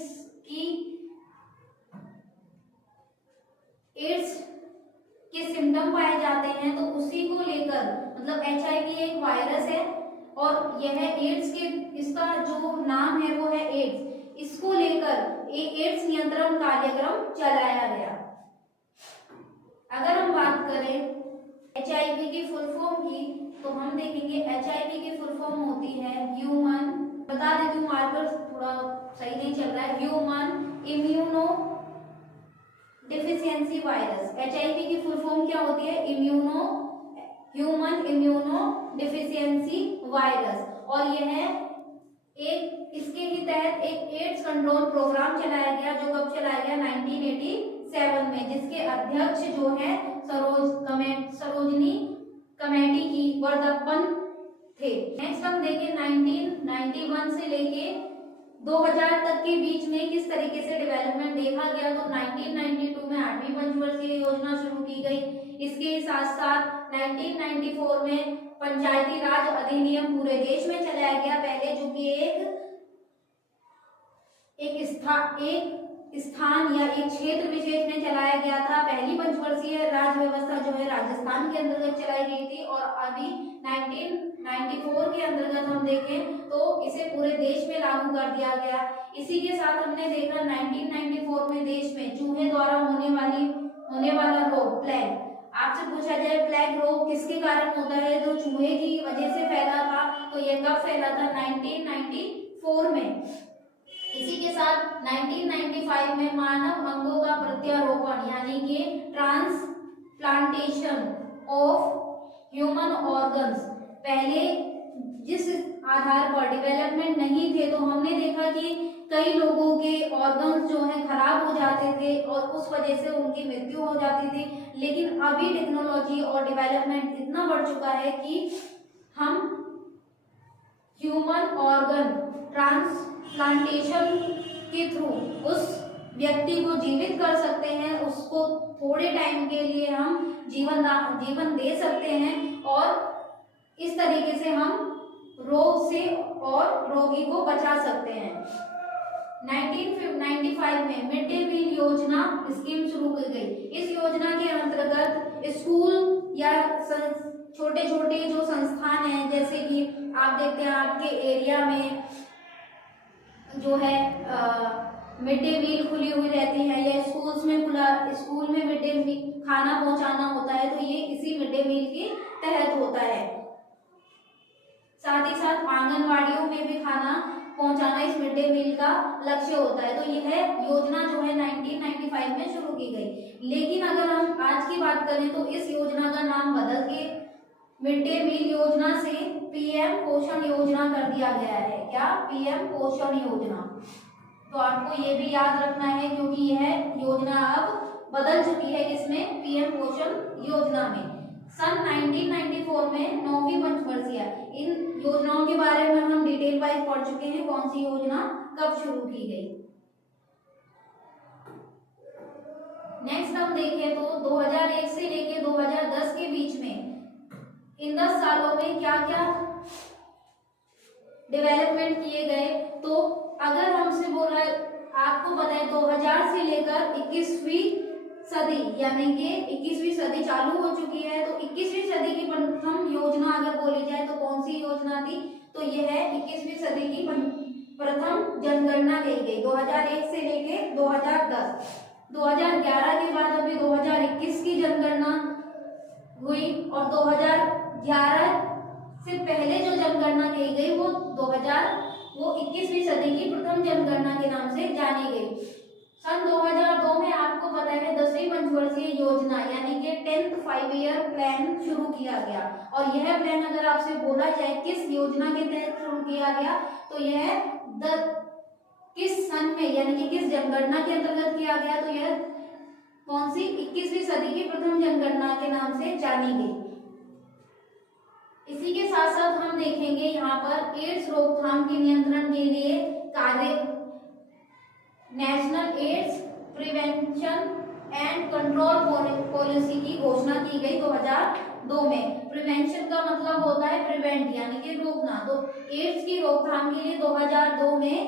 के सिम्टम पाए जाते हैं, तो उसी को लेकर मतलब HIV एक वायरस है और यह एड्स के इसका जो नाम है वो है एड्स, इसको लेकर एड्स नियंत्रण कार्यक्रम चलाया गया। अगर हम बात करें HIV की फुल फॉर्म की, तो हम देखेंगे HIV की फुल फॉर्म होती है ह्यूमन, बता देती हूँ मार्कर थोड़ा सही नहीं चल रहा है, human immuno deficiency virus. HIV की फुल फॉर्म क्या होती है? Human immuno deficiency virus. और यह इसके ही तहत एक एड्स कंट्रोल प्रोग्राम चलाया गया, जो कब चलाया गया? 1987 में, जिसके अध्यक्ष जो है सरोजनी कमेटी की वर्दप्पन थे। नेक्स्ट हम देखें 1991 से लेके 2000 तक के बीच में किस तरीके से डेवलपमेंट देखा गया। तो 1992 में 8वीं पंचवर्षीय योजना शुरू की गई। इसके साथ साथ 1994 में पंचायती राज अधिनियम पूरे देश में चलाया गया पहले, जो कि एक स्थान या एक क्षेत्र विशेष में चलाया गया था। पहली पंचवर्षीय राज व्यवस्था जो है राजस्थान के अंतर्गत चलाई गई थी, और अभी 1994 के अंतर्गत हम देखें तो इसे पूरे देश में लागू कर दिया गया। इसी के साथ हमने देखा 1994 में देश में चूहे द्वारा होने वाला रोग प्लेग, आपसे पूछा जाए प्लेग रोग किसके कारण होता है, तो चूहे की वजह से फैला था। तो यह कब फैला था? 1994 में। इसी के साथ 1995 में मानव अंगों का प्रत्यारोपण यानी कि ट्रांसप्लांटेशन ऑफ ह्यूमन ऑर्गन्स, पहले जिस आधार पर डेवलपमेंट नहीं थे, तो हमने देखा कि कई लोगों के ऑर्गन्स जो है खराब हो जाते थे और उस वजह से उनकी मृत्यु हो जाती थी। लेकिन अभी टेक्नोलॉजी और डेवलपमेंट इतना बढ़ चुका है कि हम ह्यूमन ऑर्गन ट्रांसप्लांटेशन के थ्रू उस व्यक्ति को जीवित कर सकते हैं, उसको थोड़े टाइम के लिए हम जीवन दे सकते हैं, और इस तरीके से हम रोग से और रोगी को बचा सकते हैं। 1995 में मिड डे मील योजना स्कीम शुरू की गई। इस योजना के अंतर्गत स्कूल या छोटे छोटे जो संस्थान हैं, जैसे कि आप देखते हैं आपके एरिया में जो है मिड डे मील खुली हुई रहती है, या स्कूल में मिड डे मील खाना पहुंचाना होता है, तो ये इसी मिड डे मील के तहत होता है। साथ ही साथ आंगनवाड़ियों में भी खाना पहुंचाना इस मिड डे मील का लक्ष्य होता है। तो यह योजना जो है 1995 में शुरू की गई। लेकिन अगर हम आज की बात करें तो इस योजना का नाम बदल के मिड डे मील योजना से PM पोषण योजना कर दिया गया है। क्या? PM पोषण योजना। तो आपको ये भी याद रखना है, क्योंकि यह योजना अब बदल चुकी है। किसमें? PM पोषण योजना में। सन 1994 में 9वीं पंचवर्षीय, इन योजनाओं के बारे में हम डिटेल वाइज पढ़ चुके हैं, कौन सी योजना कब शुरू की गई। नेक्स्ट हम देखें तो 2001 से लेके 2010 के बीच में इन 10 सालों में क्या क्या डेवलपमेंट किए गए। तो अगर हमसे बोला, आपको पता है 2000 से लेकर 21वीं सदी यानी कि 21वीं सदी चालू हो चुकी है, तो 21वीं सदी की प्रथम योजना अगर बोली जाए तो कौन सी योजना थी? तो यह है 21वीं सदी की प्रथम जनगणना की गई 2001 से लेके 2010। 2011 के बाद अभी 2021 की जनगणना हुई, और 2011 से पहले जो जनगणना की गई वो वो 21वीं सदी की प्रथम जनगणना के नाम से जानी गई। सन 2002 में आपको पता है 10वीं पंचवर्षीय योजना यानी कि 10th 5 ईयर प्लान शुरू किया गया। और यह प्लान अगर आपसे बोला जाए किस योजना के तहत शुरू किया गया तो यह किस सन में यानी कि किस जनगणना के अंतर्गत किया गया, तो यह कौन सी 21वीं सदी की प्रथम जनगणना के नाम से जानी गई। इसी के साथ साथ हम देखेंगे यहाँ पर एड्स रोकथाम के नियंत्रण के लिए कार्य national ads prevention and control policy की घोषणा की गई 2002 में। प्रिवेंशन का मतलब होता है प्रिवेंट यानी कि रोकना, तो एड्स की रोकथाम के लिए 2002 में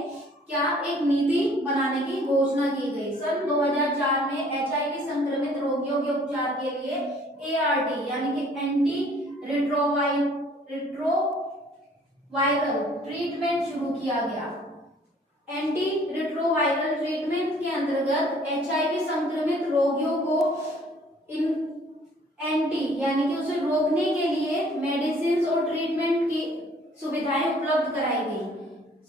क्या एक नीति बनाने की घोषणा की गई। सन 2004 में HIV संक्रमित रोगियों के उपचार के लिए ART यानी कि एंटी रिट्रोवायरल ट्रीटमेंट शुरू किया गया। एंटी रिट्रोवायरल ट्रीटमेंट के अंतर्गत HIV संक्रमित रोगियों को यानी कि उसे रोकने के लिए मेडिसिन और ट्रीटमेंट की सुविधाएं उपलब्ध कराई गई।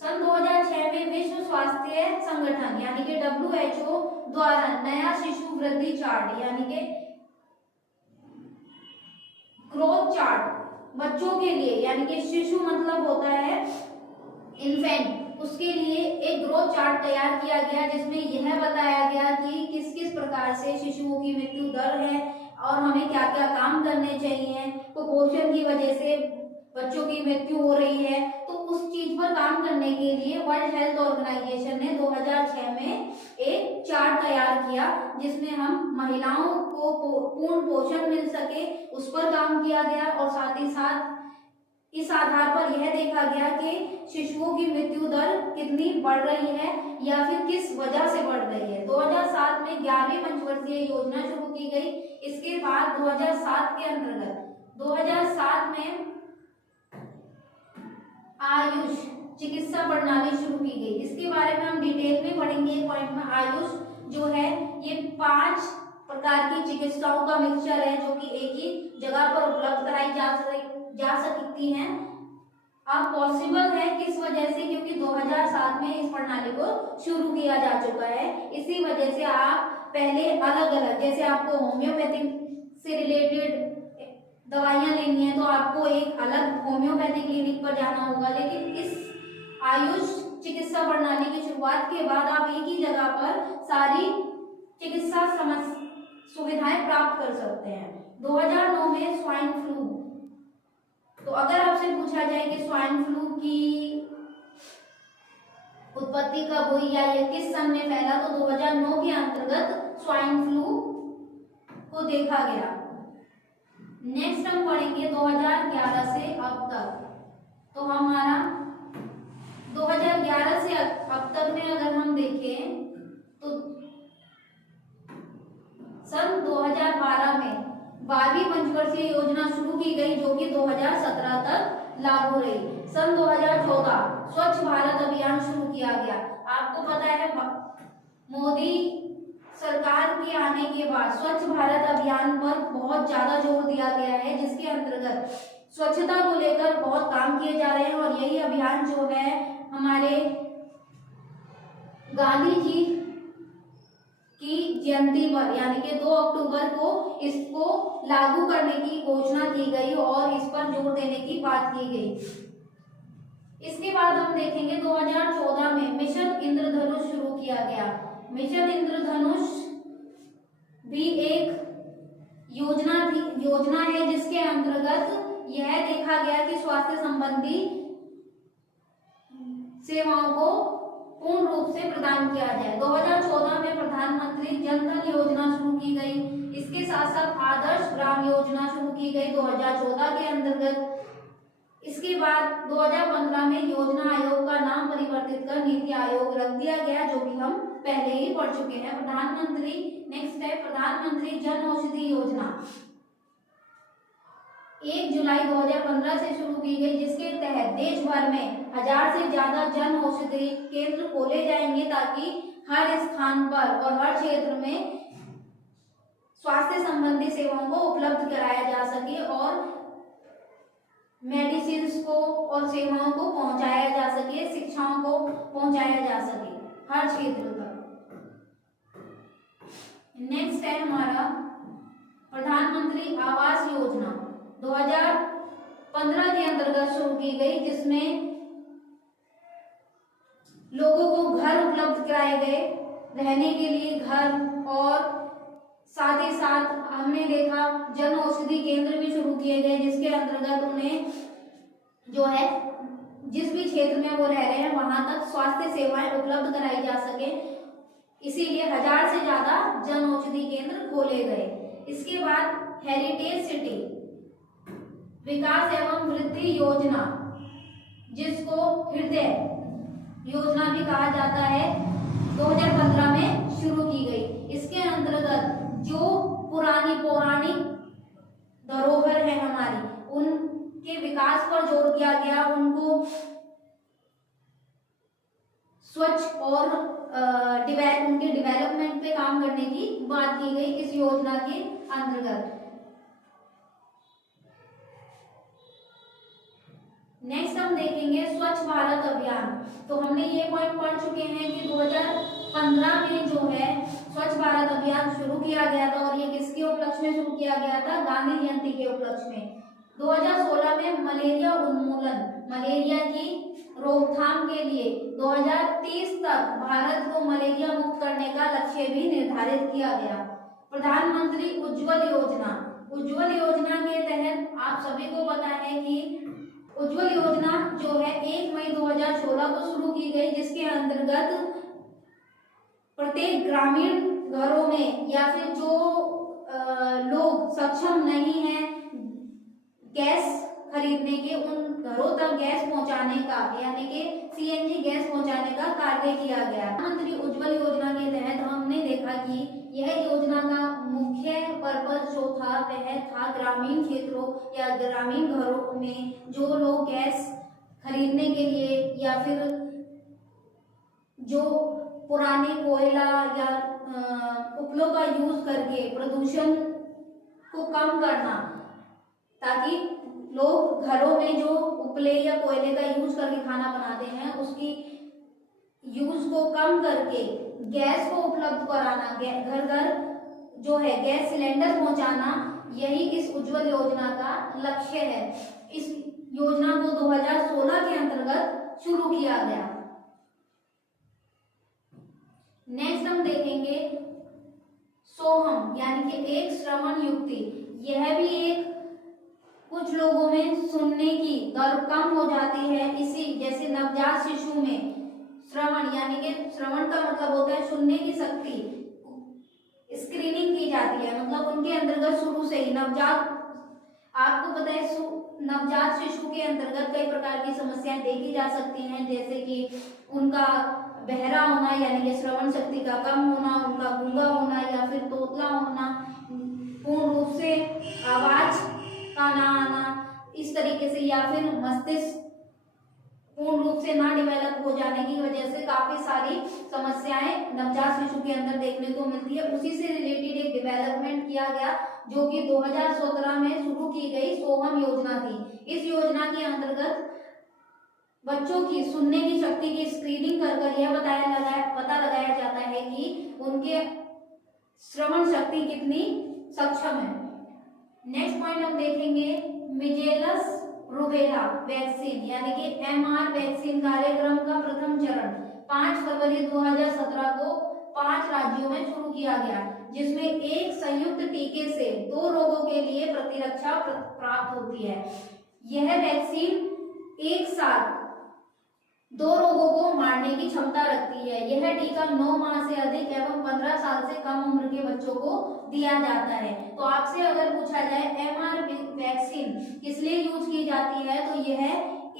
सन 2006 में विश्व स्वास्थ्य संगठन यानी कि WHO द्वारा नया शिशु वृद्धि चार्ट यानी कि ग्रोथ चार्ट बच्चों के लिए यानी कि शिशु मतलब होता है इन्फेंट, उसके लिए एक ग्रोथ चार्ट तैयार किया गया जिसमें यह बताया गया कि किस किस प्रकार से शिशुओं की मृत्यु दर है और हमें क्या क्या काम करने चाहिए। कुपोषण की वजह से बच्चों की मृत्यु हो रही है, तो उस चीज पर काम करने के लिए वर्ल्ड हेल्थ ऑर्गेनाइजेशन ने 2006 में एक चार्ट तैयार किया जिसमें हम महिलाओं को पूर्ण पोषण मिल सके उस पर काम किया गया। और साथ ही साथ इस आधार पर यह देखा गया कि शिशुओं की मृत्यु दर कितनी बढ़ रही है या फिर किस वजह से बढ़ रही है। 2007 में 11वीं पंचवर्षीय योजना शुरू की गई। इसके बाद 2007 के अंतर्गत 2007 में आयुष चिकित्सा प्रणाली शुरू की गई। इसके बारे में हम डिटेल में पढ़ेंगे एक पॉइंट में। आयुष जो है ये 5 प्रकार की चिकित्साओं का मिक्सचर है जो कि एक ही जगह पर उपलब्ध कराई जा सकती हैं। अब पॉसिबल है किस वजह से, क्योंकि 2007 में इस प्रणाली को शुरू किया जा चुका है। इसी वजह से आप पहले अलग अलग, जैसे आपको होम्योपैथिक से रिलेटेड दवाइयां लेनी है तो आपको एक अलग होम्योपैथी क्लिनिक पर जाना होगा, लेकिन इस आयुष चिकित्सा प्रणाली की शुरुआत के बाद आप एक ही जगह पर सारी चिकित्सा सुविधाएं प्राप्त कर सकते हैं। 2009 में स्वाइन फ्लू, तो अगर आपसे पूछा जाए कि स्वाइन फ्लू की उत्पत्ति कब हुई या ये किस सन में फैला, तो 2009 के अंतर्गत स्वाइन फ्लू को देखा गया। नेक्स्ट हम पढ़ेंगे 2011 से अब तक। तो हमारा 2011 से अब तक में अगर हम देखें तो सन 2012 में 12वीं पंचवर्षीय योजना शुरू की गई जो कि 2017 तक लागू रही। सन 2014 स्वच्छ भारत अभियान शुरू किया गया। आपको पता है मोदी सरकार के आने के बाद स्वच्छ भारत अभियान पर बहुत ज्यादा जोर दिया गया है, जिसके अंतर्गत स्वच्छता को लेकर बहुत काम किए जा रहे हैं। और यही अभियान जो है हमारे गांधी जी की जयंती पर यानी कि 2 अक्टूबर को इसको लागू करने की घोषणा की गई और इस पर जोर देने की बात की गई। इसके बाद हम देखेंगे 2014 में मिशन इंद्रधनुष शुरू किया गया। मिशन इंद्रधनुष भी एक योजना है जिसके अंतर्गत यह देखा गया कि स्वास्थ्य संबंधी सेवाओं को पूर्ण रूप से प्रदान किया जाए। 2014 में प्रधानमंत्री जन धन योजना शुरू की गई। इसके साथ साथ आदर्श ग्राम योजना शुरू की गई 2014 के अंतर्गत। इसके बाद 2015 में योजना आयोग का नाम परिवर्तित कर नीति आयोग रख दिया गया, जो कि हम पहले ही पढ़ चुके हैं। नेक्स्ट है प्रधानमंत्री जन औषधि योजना 1 जुलाई 2015 से शुरू की गई, जिसके तहत देश भर में 1000 से ज्यादा जन औषधि केंद्र खोले जाएंगे ताकि हर स्थान पर और हर क्षेत्र में स्वास्थ्य संबंधी सेवाओं को उपलब्ध कराया जा सके और मेडिसिन को और सेवाओं को पहुंचाया जा सके। शिक्षाओं पहुंचाया जा सके हर क्षेत्र तक। नेक्स्ट है हमारा प्रधानमंत्री आवास योजना 2015 के अंतर्गत शुरू की गई, जिसमें लोगों को घर उपलब्ध कराए गए, रहने के लिए घर, और साथ ही साथ हमने देखा जन औषधि केंद्र भी शुरू किए गए, जिसके अंतर्गत उन्हें जो है जिस भी क्षेत्र में वो रह रहे हैं वहां तक स्वास्थ्य सेवाएं उपलब्ध कराई जा सके। इसीलिए 1000 से ज्यादा जन औषधि केंद्र खोले गए। इसके बाद हेरिटेज सिटी विकास एवं वृद्धि योजना, जिसको हृदय योजना भी कहा जाता है, 2015 में शुरू की गई। इसके अंतर्गत जो पुरानी पौराणिक धरोहर है हमारी, उनके विकास पर जोर दिया गया, उनको स्वच्छ और उनके डेवलपमेंट पे काम करने की बात की गई इस योजना के अंतर्गत। नेक्स्ट हम देखेंगे स्वच्छ भारत अभियान। तो हमने ये पॉइंट पढ़ चुके हैं कि 2015 में जो है स्वच्छ भारत अभियान शुरू किया गया था, और ये किसके उपलक्ष्य में शुरू किया गया था? गांधी जयंती के उपलक्ष्य में। 2016 में मलेरिया उन्मूलन, मलेरिया की रोकथाम के लिए 2030 तक भारत को मलेरिया मुक्त करने का लक्ष्य भी निर्धारित किया गया। प्रधानमंत्री उज्ज्वल योजना, उज्ज्वल योजना के तहत आप सभी को पता है कि उज्ज्वल योजना जो है 1 मई 2016 को शुरू की गई, जिसके अंतर्गत प्रत्येक ग्रामीण घरों में या फिर जो लोग सक्षम नहीं हैं गैस खरीदने के, उन घरों तक गैस पहुंचाने का, यानी कि सीएनजी गैस पहुंचाने का कार्य किया गया। प्रधानमंत्री उज्ज्वल योजना के तहत हमने देखा कि यह योजना का मुख्य पर्पस जो था वह था ग्रामीण क्षेत्रों या ग्रामीण घरों में जो लोग गैस खरीदने के लिए या फिर जो पुराने कोयला या उपलों का यूज करके प्रदूषण को कम करना, ताकि लोग घरों में जो उपले या कोयले का यूज करके खाना बनाते हैं उसकी यूज को कम करके गैस को उपलब्ध कराना, घर घर जो है गैस सिलेंडर पहुंचाना, यही इस उज्ज्वल योजना का लक्ष्य है। इस योजना को 2016 के अंतर्गत शुरू किया गया। नेक्स्ट हम देखेंगे सोहम, यानी कि एक श्रवण युक्ति। यह भी एक कुछ लोगों में सुनने की दर कम हो जाती है, इसी जैसे नवजात शिशु में श्रवण, यानी कि श्रवण का मतलब होता है सुनने की शक्ति, स्क्रीनिंग की जाती है, मतलब उनके अंतर्गत शुरू से ही नवजात, आपको पता है नवजात शिशु के अंतर्गत कई प्रकार की समस्याएं देखी जा सकती हैं, जैसे कि उनका बहरा होना यानी कि श्रवण शक्ति का कम होना, उनका गूंगा होना या फिर तोतला होना, पूर्ण रूप से आवाज का ना आना, इस तरीके से, या फिर मस्तिष्क पूर्ण रूप से ना डेवलप हो जाने की वजह से काफी सारी समस्याएं नवजात शिशु के अंदर देखने को मिलती है। उसी से रिलेटेड एक डेवलपमेंट किया गया जो कि 2017 में शुरू की गई सोहम योजना थी। इस योजना के अंतर्गत बच्चों की सुनने की शक्ति की स्क्रीनिंग कर यह पता लगाया जाता है कि उनके श्रवण शक्ति कितनी सक्षम है। नेक्स्ट पॉइंट हम देखेंगे मिजेलस रूबेला वैक्सीन, यानी कि MR वैक्सीन कार्यक्रम का प्रथम चरण 5 फरवरी 2017 को 5 राज्यों में शुरू किया गया, जिसमें एक संयुक्त टीके से 2 रोगों के लिए प्रतिरक्षा प्राप्त होती है। यह वैक्सीन एक साथ 2 रोगों को मारने की क्षमता रखती है। यह टीका 9 माह से अधिक एवं 15 साल से कम उम्र के बच्चों को दिया जाता है। तो आपसे अगर पूछा जाए MR वैक्सीन किस लिए यूज की जाती है, तो यह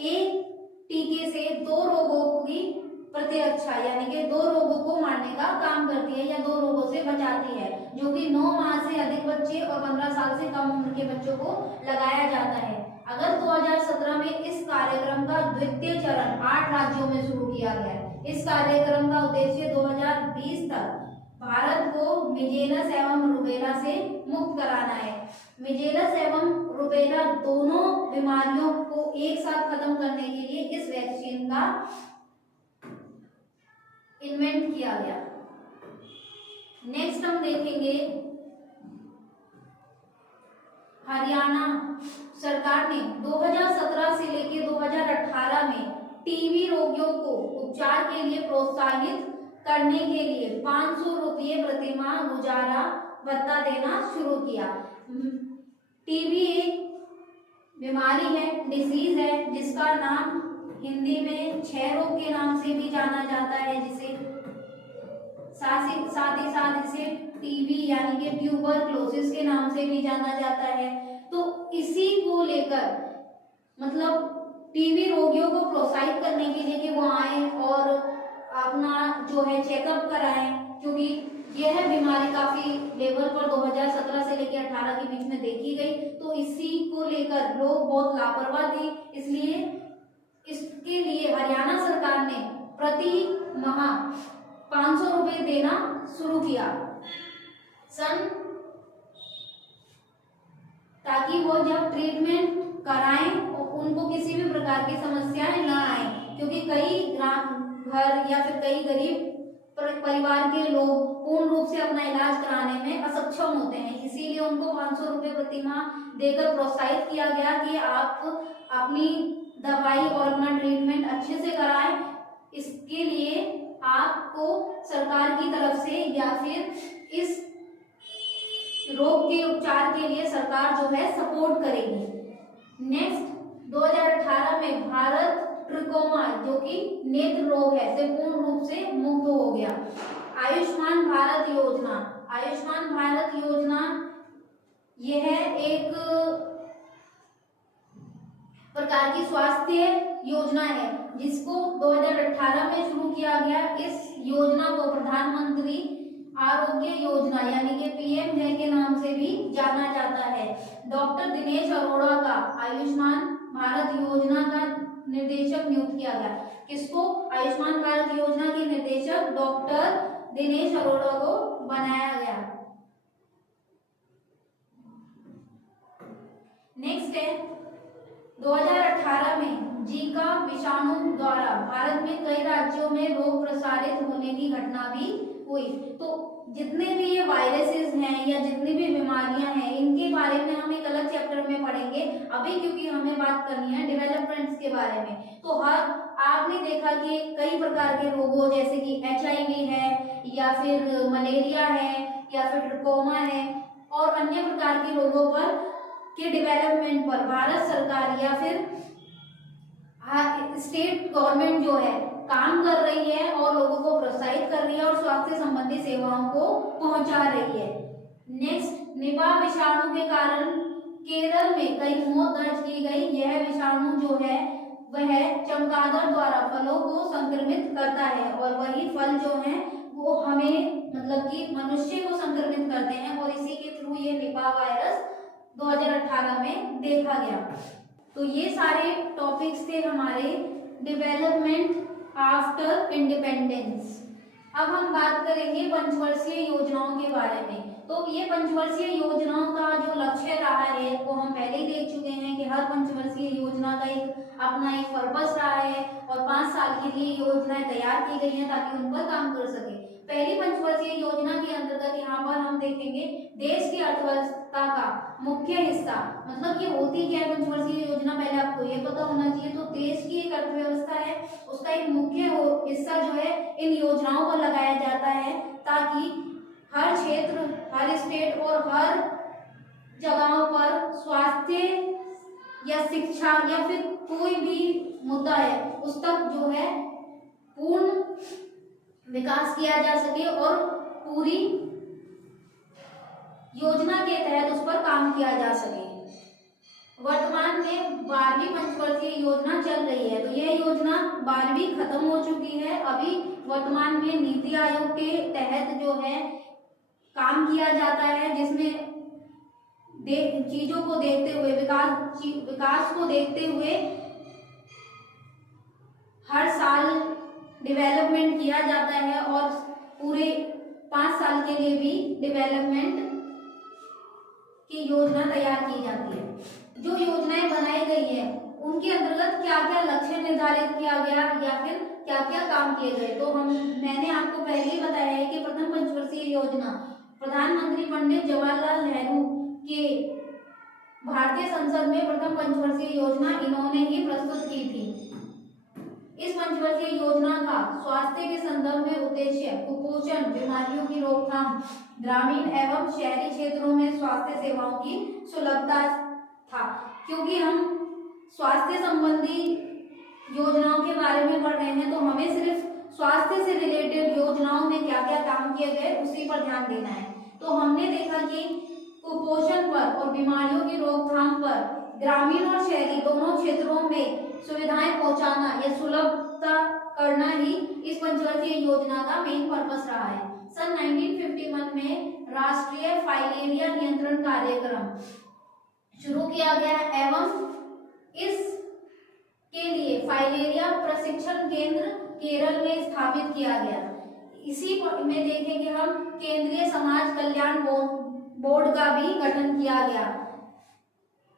एक टीके से 2 रोगों की प्रतिरक्षा यानी कि 2 रोगों को मारने का काम करती है या 2 रोगों से बचाती है, जो कि 9 माह से अधिक बच्चे और 15 साल से कम उम्र के बच्चों को लगाया जाता है। अगस्त 2017 में इस कार्यक्रम का द्वितीय चरण 8 राज्यों में शुरू किया गया। इस कार्यक्रम का उद्देश्य 2020 तक भारत को मिजेलस एवं रूबेला से मुक्त कराना है। मिजेलस एवं रूबेला दोनों बीमारियों को एक साथ खत्म करने के लिए इस वैक्सीन का इम्प्लीमेंट किया गया। नेक्स्ट हम देखेंगे हरियाणा सरकार ने 2017 से लेकर 2018 में टीबी रोगियों को उपचार के लिए प्रोत्साहित करने के लिए 500 रुपये प्रतिमाह गुजारा भत्ता देना शुरू किया। टीबी एक बीमारी है, डिजीज है, जिसका नाम हिंदी में क्षय रोग के नाम से भी जाना जाता है, जिसे साथ ही साथ इसे टीबी यानी कि ट्यूबरक्लोसिस के नाम से भी जाना जाता है। तो इसी को लेकर मतलब टीबी रोगियों को प्रोत्साहित करने के लिए कि वो आए और अपना जो है चेकअप कराएं, क्योंकि यह बीमारी काफी लेवल पर 2017 से लेकर 18 के बीच में देखी गई। तो इसी को लेकर लोग बहुत लापरवाह थे, इसलिए इसके लिए हरियाणा सरकार ने प्रति माह 500 रुपये देना शुरू किया ताकि वो जब ट्रीटमेंट कराएं उनको किसी भी प्रकार की समस्याएं ना आए, क्योंकि कई घर या फिर कई गरीब परिवार के लोग पूर्ण रूप से अपना इलाज कराने में असक्षम होते हैं। इसीलिए उनको 500 रुपये प्रति माह देकर प्रोत्साहित किया गया कि आप अपनी दवाई और अपना ट्रीटमेंट अच्छे से कराएं। इसके लिए आपको सरकार की तरफ से या फिर इस रोग के उपचार के लिए सरकार जो है सपोर्ट करेगी। नेक्स्ट 2018 में भारत ट्रिकोमा जो कि नेत्र रोग है से पूर्ण रूप से मुक्त हो गया। आयुष्मान भारत योजना यह एक प्रकार की स्वास्थ्य योजना है जिसको 2018 में शुरू किया गया। इस योजना को प्रधानमंत्री आरोग्य योजना यानी कि पीएमजे के नाम से भी जाना जाता है। डॉक्टर दिनेश अरोड़ा का आयुष्मान भारत योजना का निर्देशक नियुक्त किया गया। किसको? आयुष्मान भारत योजना के निर्देशक डॉक्टर दिनेश अरोड़ा को बनाया गया। नेक्स्ट है 2018 में जीका विषाणु द्वारा भारत में कई राज्यों में रोग प्रसारित होने की घटना भी हुई। तो जितने भी ये वायरसेस हैं या जितनी भी बीमारियां हैं इनके बारे में हम एक अलग चैप्टर में पढ़ेंगे अभी, क्योंकि हमें बात करनी है डेवलपमेंट्स के बारे में। तो आपने देखा कि कई प्रकार के रोगों जैसे कि HIV है या फिर मलेरिया है या फिर ट्रिकोमा है और अन्य प्रकार के रोगों पर के डेवलपमेंट पर भारत सरकार या फिर स्टेट गवर्नमेंट जो है काम कर रही है और लोगों को प्रोत्साहित कर रही है और स्वास्थ्य संबंधी सेवाओं को पहुंचा रही है। नेक्स्ट, निपाह विषाणु के कारण केरल में कई मौत दर्ज की गई। यह विषाणु जो है वह चमगादड़ द्वारा फलों को संक्रमित करता है और वही फल जो है वो हमें मतलब कि मनुष्य को संक्रमित करते हैं और इसी के थ्रू ये निपाह वायरस 2018 में देखा गया। तो ये सारे टॉपिक्स थे हमारे डेवलपमेंट आफ्टर इंडिपेंडेंस। अब हम बात करेंगे पंचवर्षीय योजनाओं के बारे में। तो ये पंचवर्षीय योजनाओं का जो लक्ष्य रहा है वो हम पहले ही देख चुके हैं कि हर पंचवर्षीय योजना का अपना एक पर्पस रहा है और 5 साल के लिए योजनाएं तैयार की गई हैं ताकि उन पर काम कर सके। पहली पंचवर्षीय योजना के अंतर्गत यहाँ पर हम देखेंगे देश की अर्थव्यवस्था का मुख्य हिस्सा, मतलब ये होती क्या है पंचवर्षीय योजना, पहले आपको ये पता होना चाहिए। तो देश की एक अर्थव्यवस्था है, उसका एक मुख्य हिस्सा जो है इन योजनाओं पर लगाया जाता है ताकि हर क्षेत्र, हर स्टेट और हर जगहों पर स्वास्थ्य या शिक्षा या फिर कोई भी मुद्दा है उस तक जो है पूर्ण विकास किया जा सके और पूरी योजना के तहत उस पर काम किया जा सके। वर्तमान में 12वीं पंचवर्षीय योजना चल रही है। तो यह योजना 12वीं खत्म हो चुकी है। अभी वर्तमान में नीति आयोग के तहत जो है काम किया जाता है, जिसमें चीजों को देखते हुए विकास को देखते हुए हर साल डेवलपमेंट किया जाता है और पूरे 5 साल के लिए भी डेवलपमेंट की योजना तैयार की जाती है। जो योजनाएं बनाई गई है उनके अंतर्गत क्या क्या लक्ष्य निर्धारित किया गया या फिर क्या क्या काम किए गए। तो मैंने आपको पहले ही बताया है कि प्रथम पंचवर्षीय योजना प्रधानमंत्री पंडित जवाहरलाल नेहरू के भारतीय संसद में प्रथम पंचवर्षीय योजना इन्होंने ही प्रस्तुत की थी। इस पंचवर्षीय योजना का स्वास्थ्य के संदर्भ में उद्देश्य कुपोषण, बीमारियों की रोकथाम, ग्रामीण एवं शहरी क्षेत्रों में स्वास्थ्य सेवाओं की सुलभता था। क्योंकि हम स्वास्थ्य संबंधी योजनाओं के बारे में पढ़ रहे हैं तो हमें सिर्फ स्वास्थ्य से रिलेटेड योजनाओं में क्या क्या काम किए गए उसी पर ध्यान देना है। तो हमने देखा कि कुपोषण पर और बीमारियों की रोकथाम पर ग्रामीण और शहरी दोनों क्षेत्रों में सुविधाएं पहुंचाना या सुलभता करना ही इस पंचवर्षीय योजना का मेन पर्पस रहा है। सन 1951 में राष्ट्रीय फाइलेरिया नियंत्रण कार्यक्रम शुरू किया गया एवं इसके लिए फाइलेरिया प्रशिक्षण केंद्र केरल में स्थापित किया गया। इसी में देखेंगे हम केंद्रीय समाज कल्याण बोर्ड का भी गठन किया गया।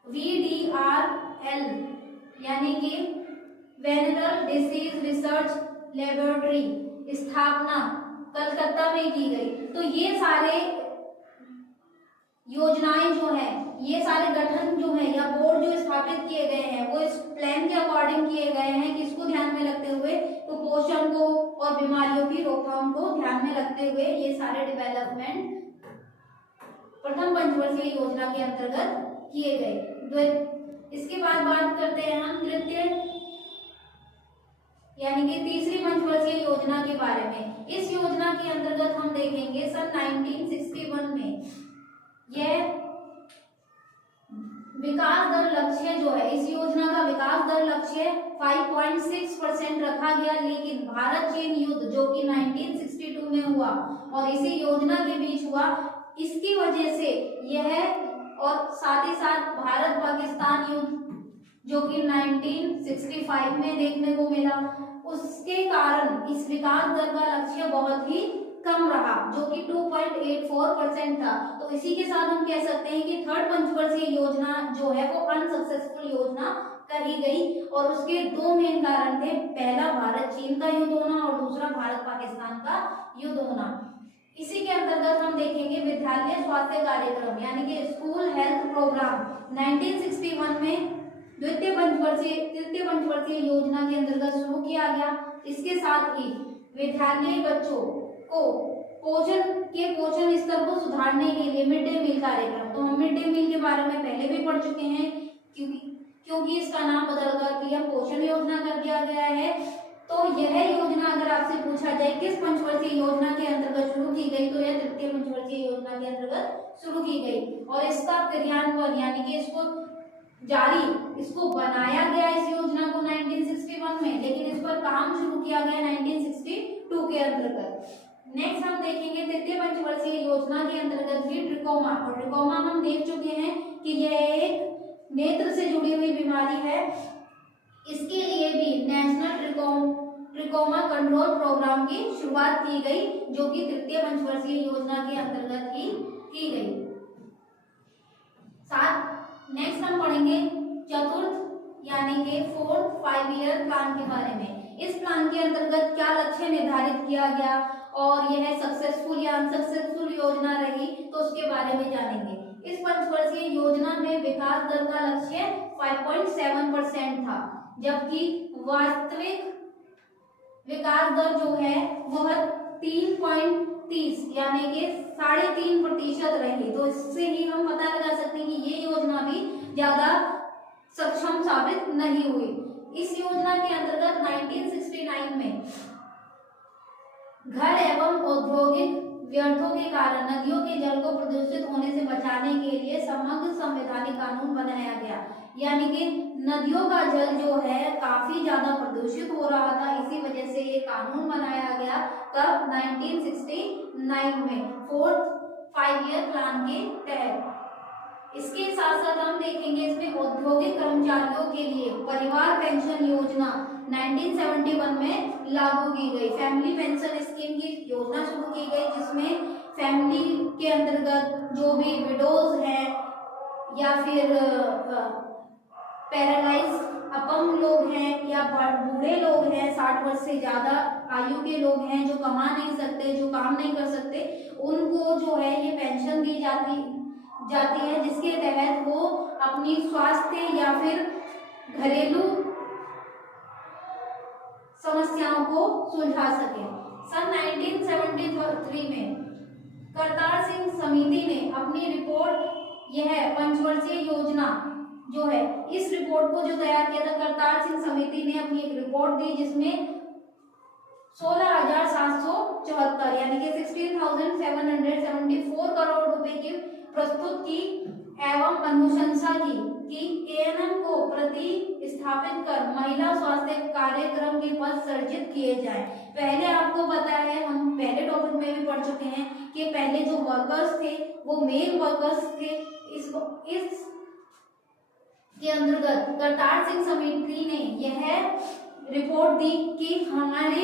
VDRL यानी कि वेनरल डिसीज रिसर्च लेबोरेटरी स्थापना कलकत्ता में की गई। तो ये सारे योजनाएं जो है, ये सारे गठन जो है या बोर्ड जो स्थापित किए गए हैं वो इस प्लान के अकॉर्डिंग किए गए हैं, किसको ध्यान में रखते हुए, कुपोषण को और बीमारियों की रोकथाम को ध्यान में रखते हुए ये सारे डेवलपमेंट प्रथम पंचवर्षीय योजना के अंतर्गत किए गए। इसके बाद बात करते हैं हम तृतीय यानी कि तीसरी पंचवर्षीय योजना के बारे में। इस योजना के अंतर्गत हम देखेंगे सन 1961 में यह विकास दर लक्ष्य जो है, इस योजना का विकास दर लक्ष्य 5.6% रखा गया। लेकिन भारत चीन युद्ध जो कि 1962 में हुआ और इसी योजना के बीच हुआ, इसकी वजह से यह और साथ ही साथ भारत पाकिस्तान युद्ध जो कि 1965 में देखने को मिला, उसके कारण इस विकास दर का लक्ष्य बहुत ही कम रहा जो कि 2.84% था। तो इसी के साथ हम कह सकते हैं कि थर्ड पंचवर्षीय योजना जो है वो अनसक्सेसफुल योजना कही गई और उसके दो मेन कारण थे। पहला भारत चीन का युद्ध होना और दूसरा भारत पाकिस्तान का युद्ध होना। इसी के अंतर्गत हम देखेंगे विद्यालय स्वास्थ्य कार्यक्रम यानी कि स्कूल हेल्थ प्रोग्राम 1961 में तृतीय पंचवर्षीय योजना के अंतर्गत शुरू किया गया। इसके साथ ही विद्यालय बच्चों को पोषण स्तर को सुधारने के लिए मिड डे मील कार्यक्रम, तो हम मिड डे मील के बारे में पहले भी पढ़ चुके हैं क्योंकि इसका नाम बदलकर पीएम पोषण योजना कर दिया गया है। तो यह योजना अगर आपसे पूछा जाए किस पंचवर्षीय योजना के अंतर्गत शुरू की गई, तो यह तृतीय पंचवर्षीय योजना के अंतर्गत शुरू की गई और इसका क्रियान्वयन यानी कि इसको बनाया गया इस योजना को 1961 में, लेकिन इस पर काम शुरू किया गया 1962 के अंतर्गत। नेक्स्ट हम देखेंगे तृतीय पंचवर्षीय योजना के अंतर्गत ही ट्रिकोमा, और ट्रिकोमा हम देख चुके हैं कि यह एक नेत्र से जुड़ी हुई बीमारी है। इसके लिए भी नेशनल ट्रिकोमा कंट्रोल प्रोग्राम की शुरुआत की गई जो कि तृतीय पंचवर्षीय योजना के अंतर्गत ही की गई। नेक्स्ट हम पढ़ेंगे चतुर्थ यानी कि 4th 5 ईयर प्लान के बारे में। इस प्लान के अंतर्गत क्या लक्ष्य निर्धारित किया गया और यह सक्सेसफुल या अनसक्सेसफुल योजना रही, तो उसके बारे में जानेंगे। इस पंचवर्षीय योजना में विकास दर का लक्ष्य 5.7% था, जबकि वास्तविक विकास दर जो है वह 3.30 यानी कि 3.5% रही। तो इससे ही हम पता लगा सकते हैं कि ये योजना भी ज्यादा सक्षम साबित नहीं हुई। इस योजना के अंतर्गत 1969 में घर एवं औद्योगिक व्यर्थों के कारण नदियों के जल को प्रदूषित होने से बचाने के लिए समग्र संवैधानिक कानून बनाया गया। यानी कि नदियों का जल जो है काफी ज्यादा प्रदूषित हो रहा था, इसी वजह से ये कानून बनाया गया कब 1969 में 4th 5 ईयर प्लान के तहत। इसके साथ साथ हम देखेंगे इसमें औद्योगिक कर्मचारियों के लिए परिवार पेंशन योजना 1971 में लागू की गई। फैमिली पेंशन स्कीम की योजना शुरू की गई जिसमें फैमिली के अंतर्गत जो भी विडोज है या फिर पैरालाइज अपंग लोग हैं या बूढ़े लोग हैं, 60 वर्ष से ज्यादा आयु के लोग हैं जो कमा नहीं सकते, जो काम नहीं कर सकते, उनको जो है ये पेंशन दी जाती है, जिसके तहत वो अपनी स्वास्थ्य या फिर घरेलू समस्याओं को सुलझा सके। सन 1973 में करतार सिंह समिति ने अपनी रिपोर्ट, यह पंचवर्षीय योजना जो है, इस रिपोर्ट को जो तैयार किया था करतार सिंह समिति ने अपनी एक रिपोर्ट दी जिसमें 16,774 यानी कि 16,774 करोड़ रुपए की प्रस्तुत की एवं अनुशंसा की कि एएनएम को प्रतिस्थापित कर महिला स्वास्थ्य कार्यक्रम के पद सृजित किए जाए। पहले आपको पता है, हम पहले टॉपिक में भी पढ़ चुके हैं कि पहले जो वर्कर्स थे वो मेल वर्कर्स थे। इस के अंतर्गत करतार सिंह समिति ने यह रिपोर्ट दी कि हमारे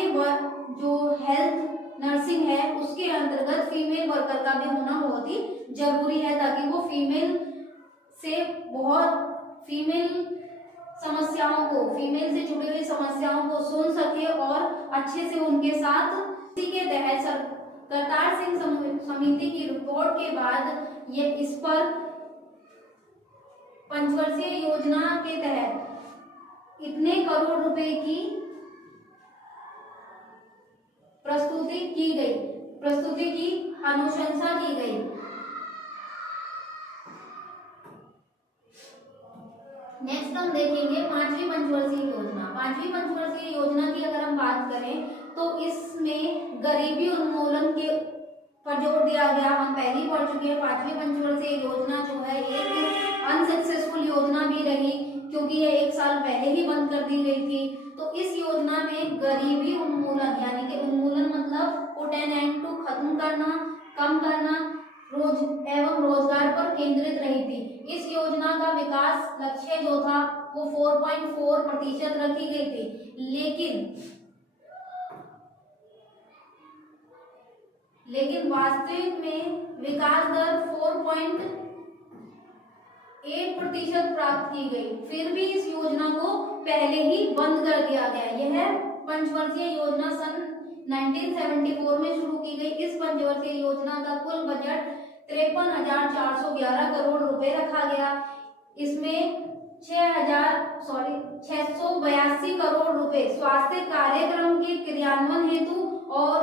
जो हेल्थ नर्सिंग है उसके अंतर्गत फीमेल वर्कर का भी होना बहुत ही जरूरी है, ताकि वो फीमेल से फीमेल से जुड़ी हुई समस्याओं को सुन सके और अच्छे से उनके साथ। इसी के तहत करतार सिंह समिति की रिपोर्ट के बाद ये इस पर पंचवर्षीय योजना के तहत इतने करोड़ रुपए की प्रस्तुति की अनुशंसा की गई। नेक्स्ट हम देखेंगे पांचवी पंचवर्षीय योजना। पांचवी पंचवर्षीय योजना की अगर हम बात करें तो इसमें गरीबी उन्मूलन के पर जोर दिया गया। हम पहले ही पढ़ चुके हैं, पांचवी पंचवर्षीय योजना जो है एक अनसक्सेसफुल योजना भी रही क्योंकि ये 1 साल पहले ही बंद कर दी गई थी। तो इस योजना में गरीबी उन्मूलन यानी कि उन्मूलन मतलब पुट एन एंड टू, खत्म करना, कम करना, रोजगार पर केंद्रित रही थी। इस योजना का विकास लक्ष्य जो था वो 4.4% रखी गई थी, लेकिन वास्तविक में विकास दर 4.8% प्राप्त की गई। फिर भी इस योजना को पहले ही बंद कर दिया गया। यह पंचवर्षीय योजना सन 1974 में शुरू की गई। इस पंचवर्षीय योजना का कुल बजट 53,411 करोड़ रुपए रखा गया। इसमें 682 करोड़ रुपए स्वास्थ्य कार्यक्रम के क्रियान्वयन हेतु और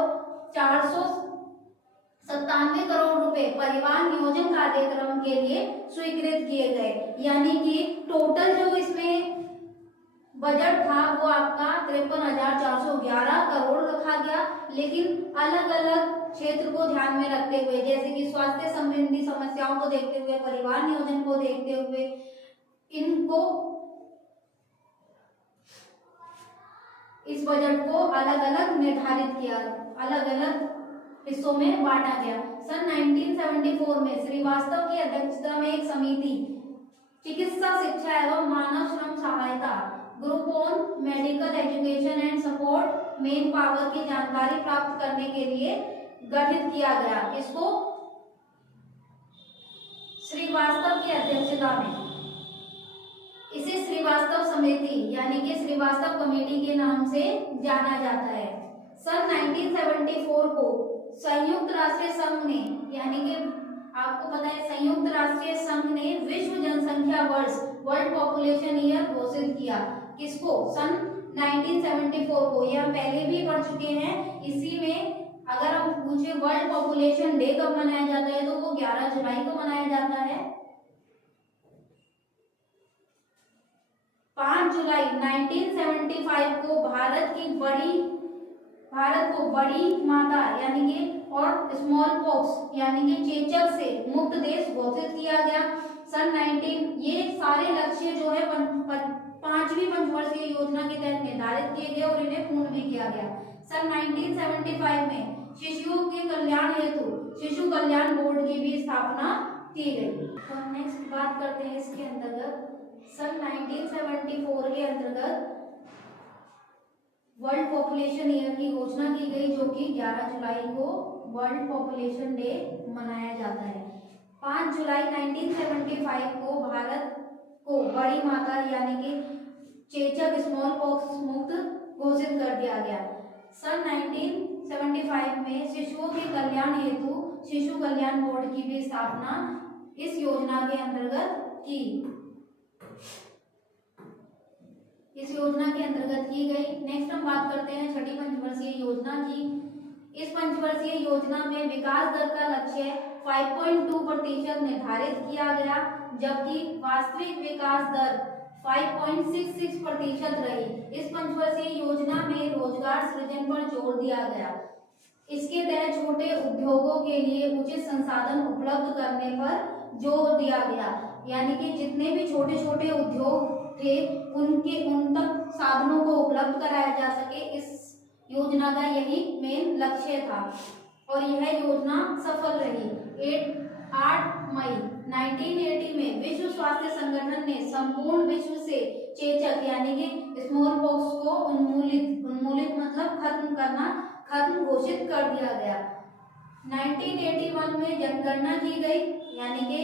497 करोड़ रुपए परिवार नियोजन कार्यक्रम के लिए स्वीकृत किए गए। यानी कि टोटल जो इसमें बजट था वो आपका 53,411 करोड़ रखा गया, लेकिन अलग अलग क्षेत्र को ध्यान में रखते हुए, जैसे कि स्वास्थ्य संबंधी समस्याओं को देखते हुए, परिवार नियोजन को देखते हुए, इनको इस बजट को अलग अलग निर्धारित किया, अलग अलग हिस्सों में बांटा गया। सन 1974 में श्रीवास्तव की अध्यक्षता में एक समिति चिकित्सा शिक्षा एवं मानव श्रम सहायता group on medical education and support main power की जानकारी प्राप्त करने के लिए गठित किया गया। इसको श्रीवास्तव की अध्यक्षता में, इसे श्रीवास्तव समिति यानी कि श्रीवास्तव कमेटी के नाम से जाना जाता है। सन 1974 को संयुक्त राष्ट्र संघ ने, यानी कि आपको पता है संयुक्त राष्ट्र संघ ने विश्व जनसंख्या वर्ष वर्ल्ड पॉपुलेशन ईयर घोषित किया। किसको? सन 1974 को। यह पहले भी पढ़ चुके हैं। इसी में अगर हम पूछे वर्ल्ड पॉपुलेशन डे कब मनाया जाता है तो वो 11 जुलाई को मनाया जाता है। 5 जुलाई 1975 को भारत को बड़ी माता यानी कि और स्मॉल पॉक्स यानी कि चेचक से मुक्त देश घोषित किया गया। सन 19 ये सारे लक्ष्य जो है पांचवी पंचवर्षीय योजना के तहत निर्धारित किए गए और इन्हें पूर्ण भी किया गया। सन 1975 में शिशुओं के कल्याण हेतु शिशु कल्याण बोर्ड की भी स्थापना की गई। तो नेक्स्ट बात करते हैं इसके अंतर्गत सन 1974 के अंतर्गत वर्ल्ड पॉपुलेशन ईयर की घोषणा की गई, जो कि 11 जुलाई को वर्ल्ड पॉपुलेशन डे मनाया जाता है। 5 जुलाई 1975 को भारत को बड़ी माता यानी कि चेचक स्मॉल पॉक्स मुक्त घोषित कर दिया गया। सन 1975 में शिशुओं के कल्याण हेतु शिशु कल्याण बोर्ड की भी स्थापना इस योजना के अंतर्गत की गई। नेक्स्ट हम बात करते हैं छठी पंचवर्षीय योजना की। इस पंचवर्षीय योजना में विकास दर का लक्ष्य 5.2% निर्धारित किया गया, जबकि वास्तविक विकास दर 5.66% रही। इस पंचवर्षीय योजना में रोजगार सृजन पर जोर दिया गया। इसके तहत छोटे उद्योगों के लिए उचित संसाधन उपलब्ध करने पर जोर दिया गया, यानी कि जितने भी छोटे छोटे उद्योग थे उन तक साधनों को उपलब्ध कराया जा सके, इस योजना का यही मेन लक्ष्य था और यह योजना सफल रही। 8 मई 1980 में विश्व स्वास्थ्य संगठन ने संपूर्ण विश्व से चेचक यानी कि स्मॉल पॉक्स को उन्मूलित मतलब खत्म घोषित कर दिया गया। 1981 में जनगणना की गई, यानी कि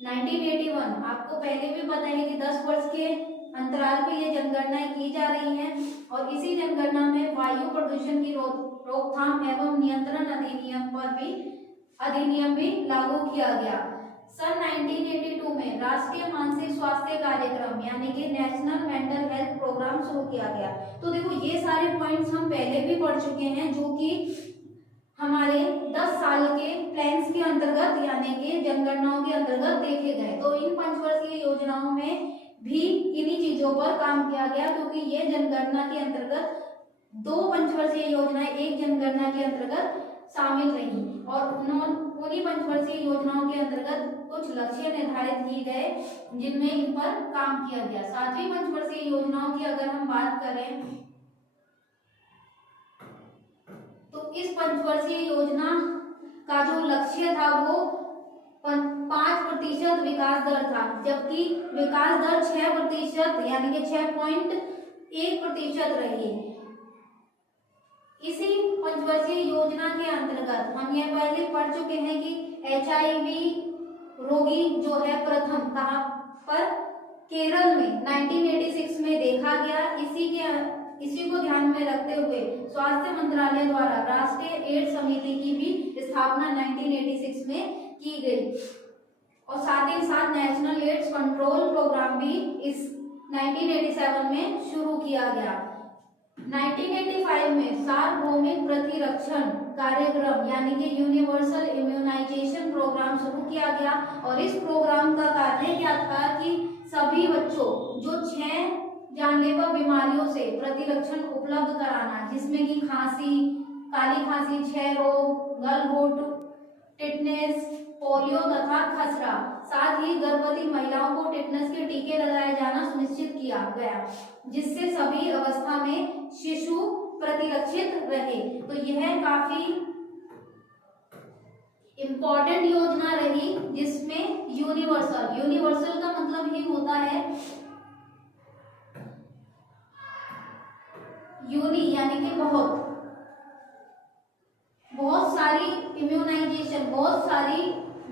1981 आपको पहले भी पता है कि 10 वर्ष के अंतराल पे ये जनगणनाएं की जा रही हैं और इसी जनगणना में वायु प्रदूषण की रोकथाम एवं नियंत्रण अधिनियम भी लागू किया गया। सन 1982 में राष्ट्रीय मानसिक स्वास्थ्य कार्यक्रम यानी कि नेशनल मेंटल हेल्थ प्रोग्राम शुरू किया गया। तो देखो ये सारे पॉइंट्स हम पहले भी पढ़ चुके हैं, जो कि हमारे 10 साल के प्लान्स के अंतर्गत यानी कि जनगणनाओं के अंतर्गत देखे गए। तो इन पंचवर्षीय योजनाओं में भी इन्हीं चीजों पर काम किया गया, क्योंकि ये जनगणना के अंतर्गत 2 पंचवर्षीय योजनाएं एक जनगणना के अंतर्गत शामिल रही और उन्हीं पंचवर्षीय योजनाओं के अंतर्गत कुछ लक्ष्य निर्धारित किए गए जिनमें इन पर काम किया गया। 7वीं पंचवर्षीय योजनाओं की अगर हम बात करें तो इस पंचवर्षीय योजना का जो लक्ष्य था वो 5% विकास दर था, जबकि विकास दर 6% यानी कि 6.1% रही। इसी पंचवर्षीय योजना के अंतर्गत हम यह पहले पढ़ चुके हैं कि HIV रोगी जो है प्रथम कहाँ पर केरल में 1986 में देखा गया। इसी को ध्यान में रखते हुए स्वास्थ्य मंत्रालय द्वारा राष्ट्रीय एड्स समिति की भी स्थापना 1986 में की गई और साथ ही साथ नेशनल एड्स कंट्रोल प्रोग्राम भी इस 1987 में शुरू किया गया। 1985 में सार्वभौमिक प्रतिरक्षण कार्यक्रम यानी कि यूनिवर्सल इम्यूनाइजेशन प्रोग्राम शुरू किया गया और इस प्रोग्राम का कार्य क्या था कि सभी बच्चों जो 6 जानलेवा बीमारियों से प्रतिरक्षण उपलब्ध कराना, जिसमें कि खांसी, काली खांसी, क्षय रोग, गलघोट, टिटनेस, पोलियो तथा खसरा। साथ ही गर्भवती महिलाओं को टिटनेस के टीके लगाए जाना सुनिश्चित किया गया, जिससे सभी अवस्था में शिशु प्रतिरक्षित रहे। तो यह काफी इम्पोर्टेंट योजना रही, जिसमें यूनिवर्सल का मतलब ही होता है यानी कि बहुत सारी इम्यूनाइजेशन, बहुत सारी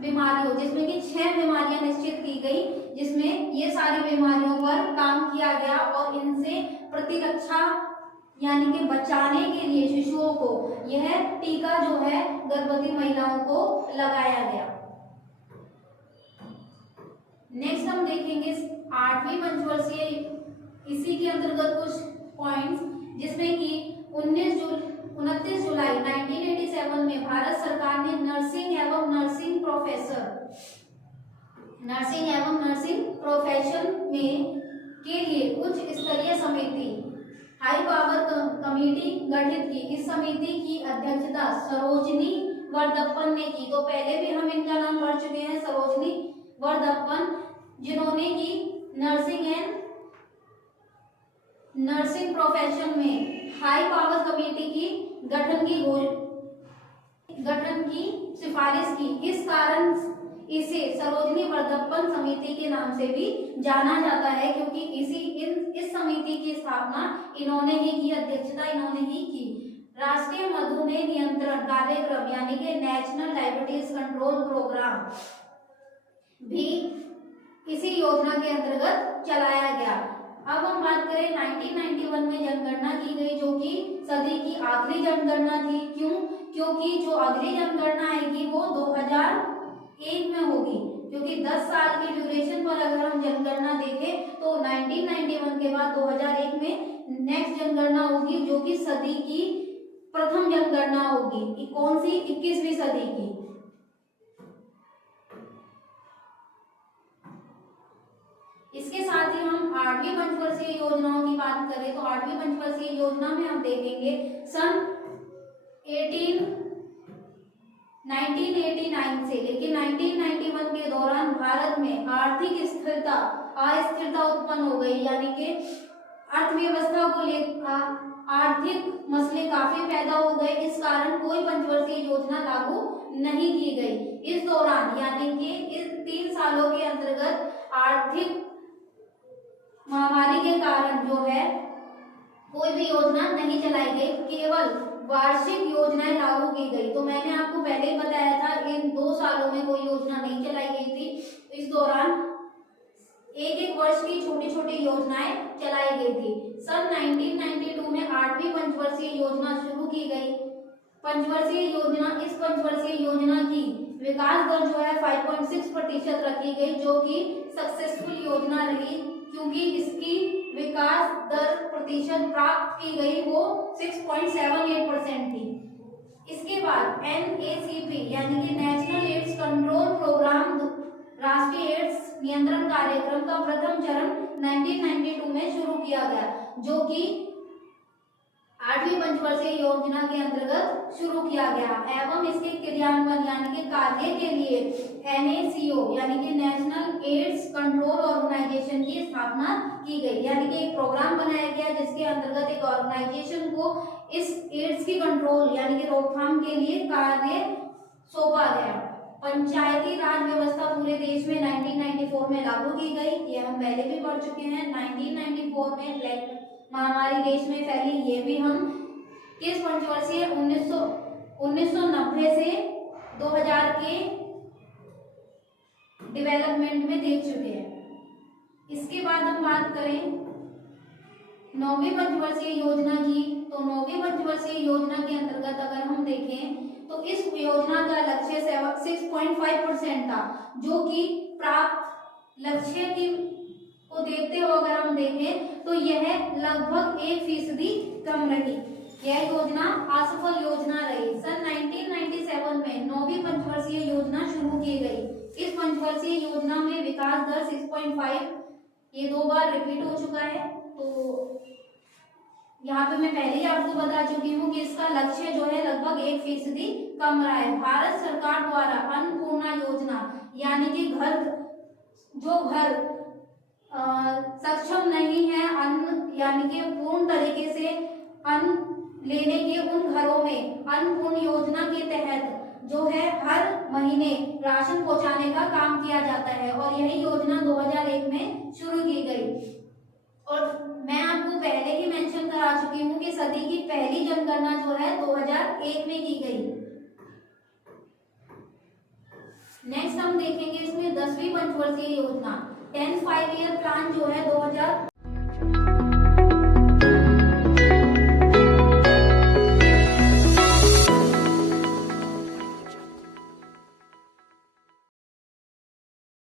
बीमारियों, जिसमें कि 6 बीमारियां निश्चित की गई, जिसमें ये सारी बीमारियों पर काम किया गया और इनसे प्रतिरक्षा यानी कि बचाने के लिए शिशुओं को यह टीका जो है गर्भवती महिलाओं को लगाया गया। नेक्स्ट हम देखेंगे 8वीं पंचवर्षीय, इसी के अंतर्गत कुछ पॉइंट्स, जिसमें कि 29 जुलाई 1987 में भारत सरकार ने नर्सिंग एवं नर्सिंग प्रोफेशन में के लिए उच्च स्तरीय समिति हाई पावर कमेटी गठित की। इस समिति की अध्यक्षता सरोजनी वर्दप्पन ने की। तो पहले भी हम इनका नाम पढ़ चुके हैं, सरोजनी वर्दप्पन, जिन्होंने की नर्सिंग प्रोफेशन में हाई पावर कमेटी की गठन की सिफारिश की। इस कारण इसे सरोजनी वर्दप्पन समिति के नाम से भी जाना जाता है, क्योंकि इस समिति की स्थापना इन्होंने ही की, अध्यक्षता इन्होंने ही की। राष्ट्रीय मधुमेह नियंत्रण कार्यक्रम यानी कि नेशनल डायबिटीज कंट्रोल प्रोग्राम भी इसी योजना के अंतर्गत चलाया गया। अब हम बात करें 1991 में जनगणना की गई, जो कि सदी की आखिरी जनगणना थी। क्यों? क्योंकि जो अगली जनगणना आएगी वो 2001 में होगी, क्योंकि 10 साल के ड्यूरेशन पर अगर हम जनगणना देखें तो 1991 के बाद 2001 में नेक्स्ट जनगणना होगी, जो कि सदी की प्रथम जनगणना होगी। कौन सी? 21वीं सदी की। इसके साथ ही हम 8वीं पंचवर्षीय योजनाओं की बात करें तो 8वीं पंचवर्षीय योजना में हम देखेंगे सन 1989 से लेकिन 1991 के दौरान भारत में आर्थिक स्थिरता अस्थिरता उत्पन्न हो गई, यानी कि अर्थव्यवस्था को लेकर आर्थिक मसले काफी पैदा हो गए। इस कारण कोई पंचवर्षीय योजना लागू नहीं की गई। इस दौरान यानी कि इस 3 सालों के अंतर्गत आर्थिक महामारी के कारण जो है कोई भी योजना नहीं चलाई गई, केवल वार्षिक योजनाएं लागू की गई। तो मैंने आपको पहले ही बताया था इन 2 सालों में कोई योजना नहीं चलाई गई थी। इस दौरान एक वर्ष की छोटी छोटी योजनाएं चलाई गई थी। सन 1992 में 8वीं पंचवर्षीय योजना शुरू की गई। इस पंचवर्षीय योजना की विकास दर जो है 5.6% रखी गई, जो कि सक्सेसफुल योजना रही, क्योंकि इसकी विकास दर प्रतिशत प्राप्त की गई वो 6.78% थी। इसके बाद NACP यानी कि नेशनल एड्स कंट्रोल प्रोग्राम, राष्ट्रीय एड्स नियंत्रण कार्यक्रम का प्रथम चरण 1992 में शुरू किया गया, जो कि 8वीं पंचवर्षीय योजना के अंतर्गत शुरू किया गया एवं इसके क्रियान्वयन यानी कि कार्य के लिए NACO यानी कि नेशनल एड्स कंट्रोल ऑर्गेनाइजेशन की स्थापना की गई, यानी कि एक प्रोग्राम बनाया गया जिसके अंतर्गत एक ऑर्गेनाइजेशन को इस एड्स की कंट्रोल यानी कि रोकथाम के लिए कार्य सौंपा गया। पंचायती राज व्यवस्था पूरे देश में 1994 में लागू की गई, ये हम पहले भी पढ़ चुके हैं। 1994 में महामारी देश में फैली, ये भी हम किस पंचवर्षीय 1990 से 2000 के डेवलपमेंट में देख चुके हैं। इसके बाद हम बात करें 9वीं पंचवर्षीय योजना की, तो 9वीं पंचवर्षीय योजना के अंतर्गत अगर हम देखें तो इस योजना का लक्ष्य 6.5% था, जो कि प्राप्त लक्ष्य की को देखते हुए अगर हम देखें तो यह लगभग 1% कम रही। यह योजना असफल योजना रही। सन 1997 में 9वीं पंचवर्षीय योजना शुरू की गई। इस पंचवर्षीय योजना में विकास दर 6.5 ये 2 बार रिपीट हो चुका है। तो यहाँ पे मैं पहले ही आपको बता चुकी हूँ कि इसका लक्ष्य जो है लगभग 1% कम रहा है। भारत सरकार द्वारा अन्नपूर्णा योजना यानी कि घर सक्षम नहीं है अन्न यानी कि पूर्ण तरीके से अन्न लेने के उन घरों में अन्नपूर्ण योजना के तहत जो है हर महीने राशन पहुंचाने का काम किया जाता है, और यही योजना 2001 में शुरू की गई। और मैं आपको पहले ही मेंशन करा चुकी हूँ कि सदी की पहली जनगणना जो है 2001 में की गई। नेक्स्ट हम देखेंगे इसमें 10वीं पंचवर्षीय योजना 10 5 ईयर प्लान जो है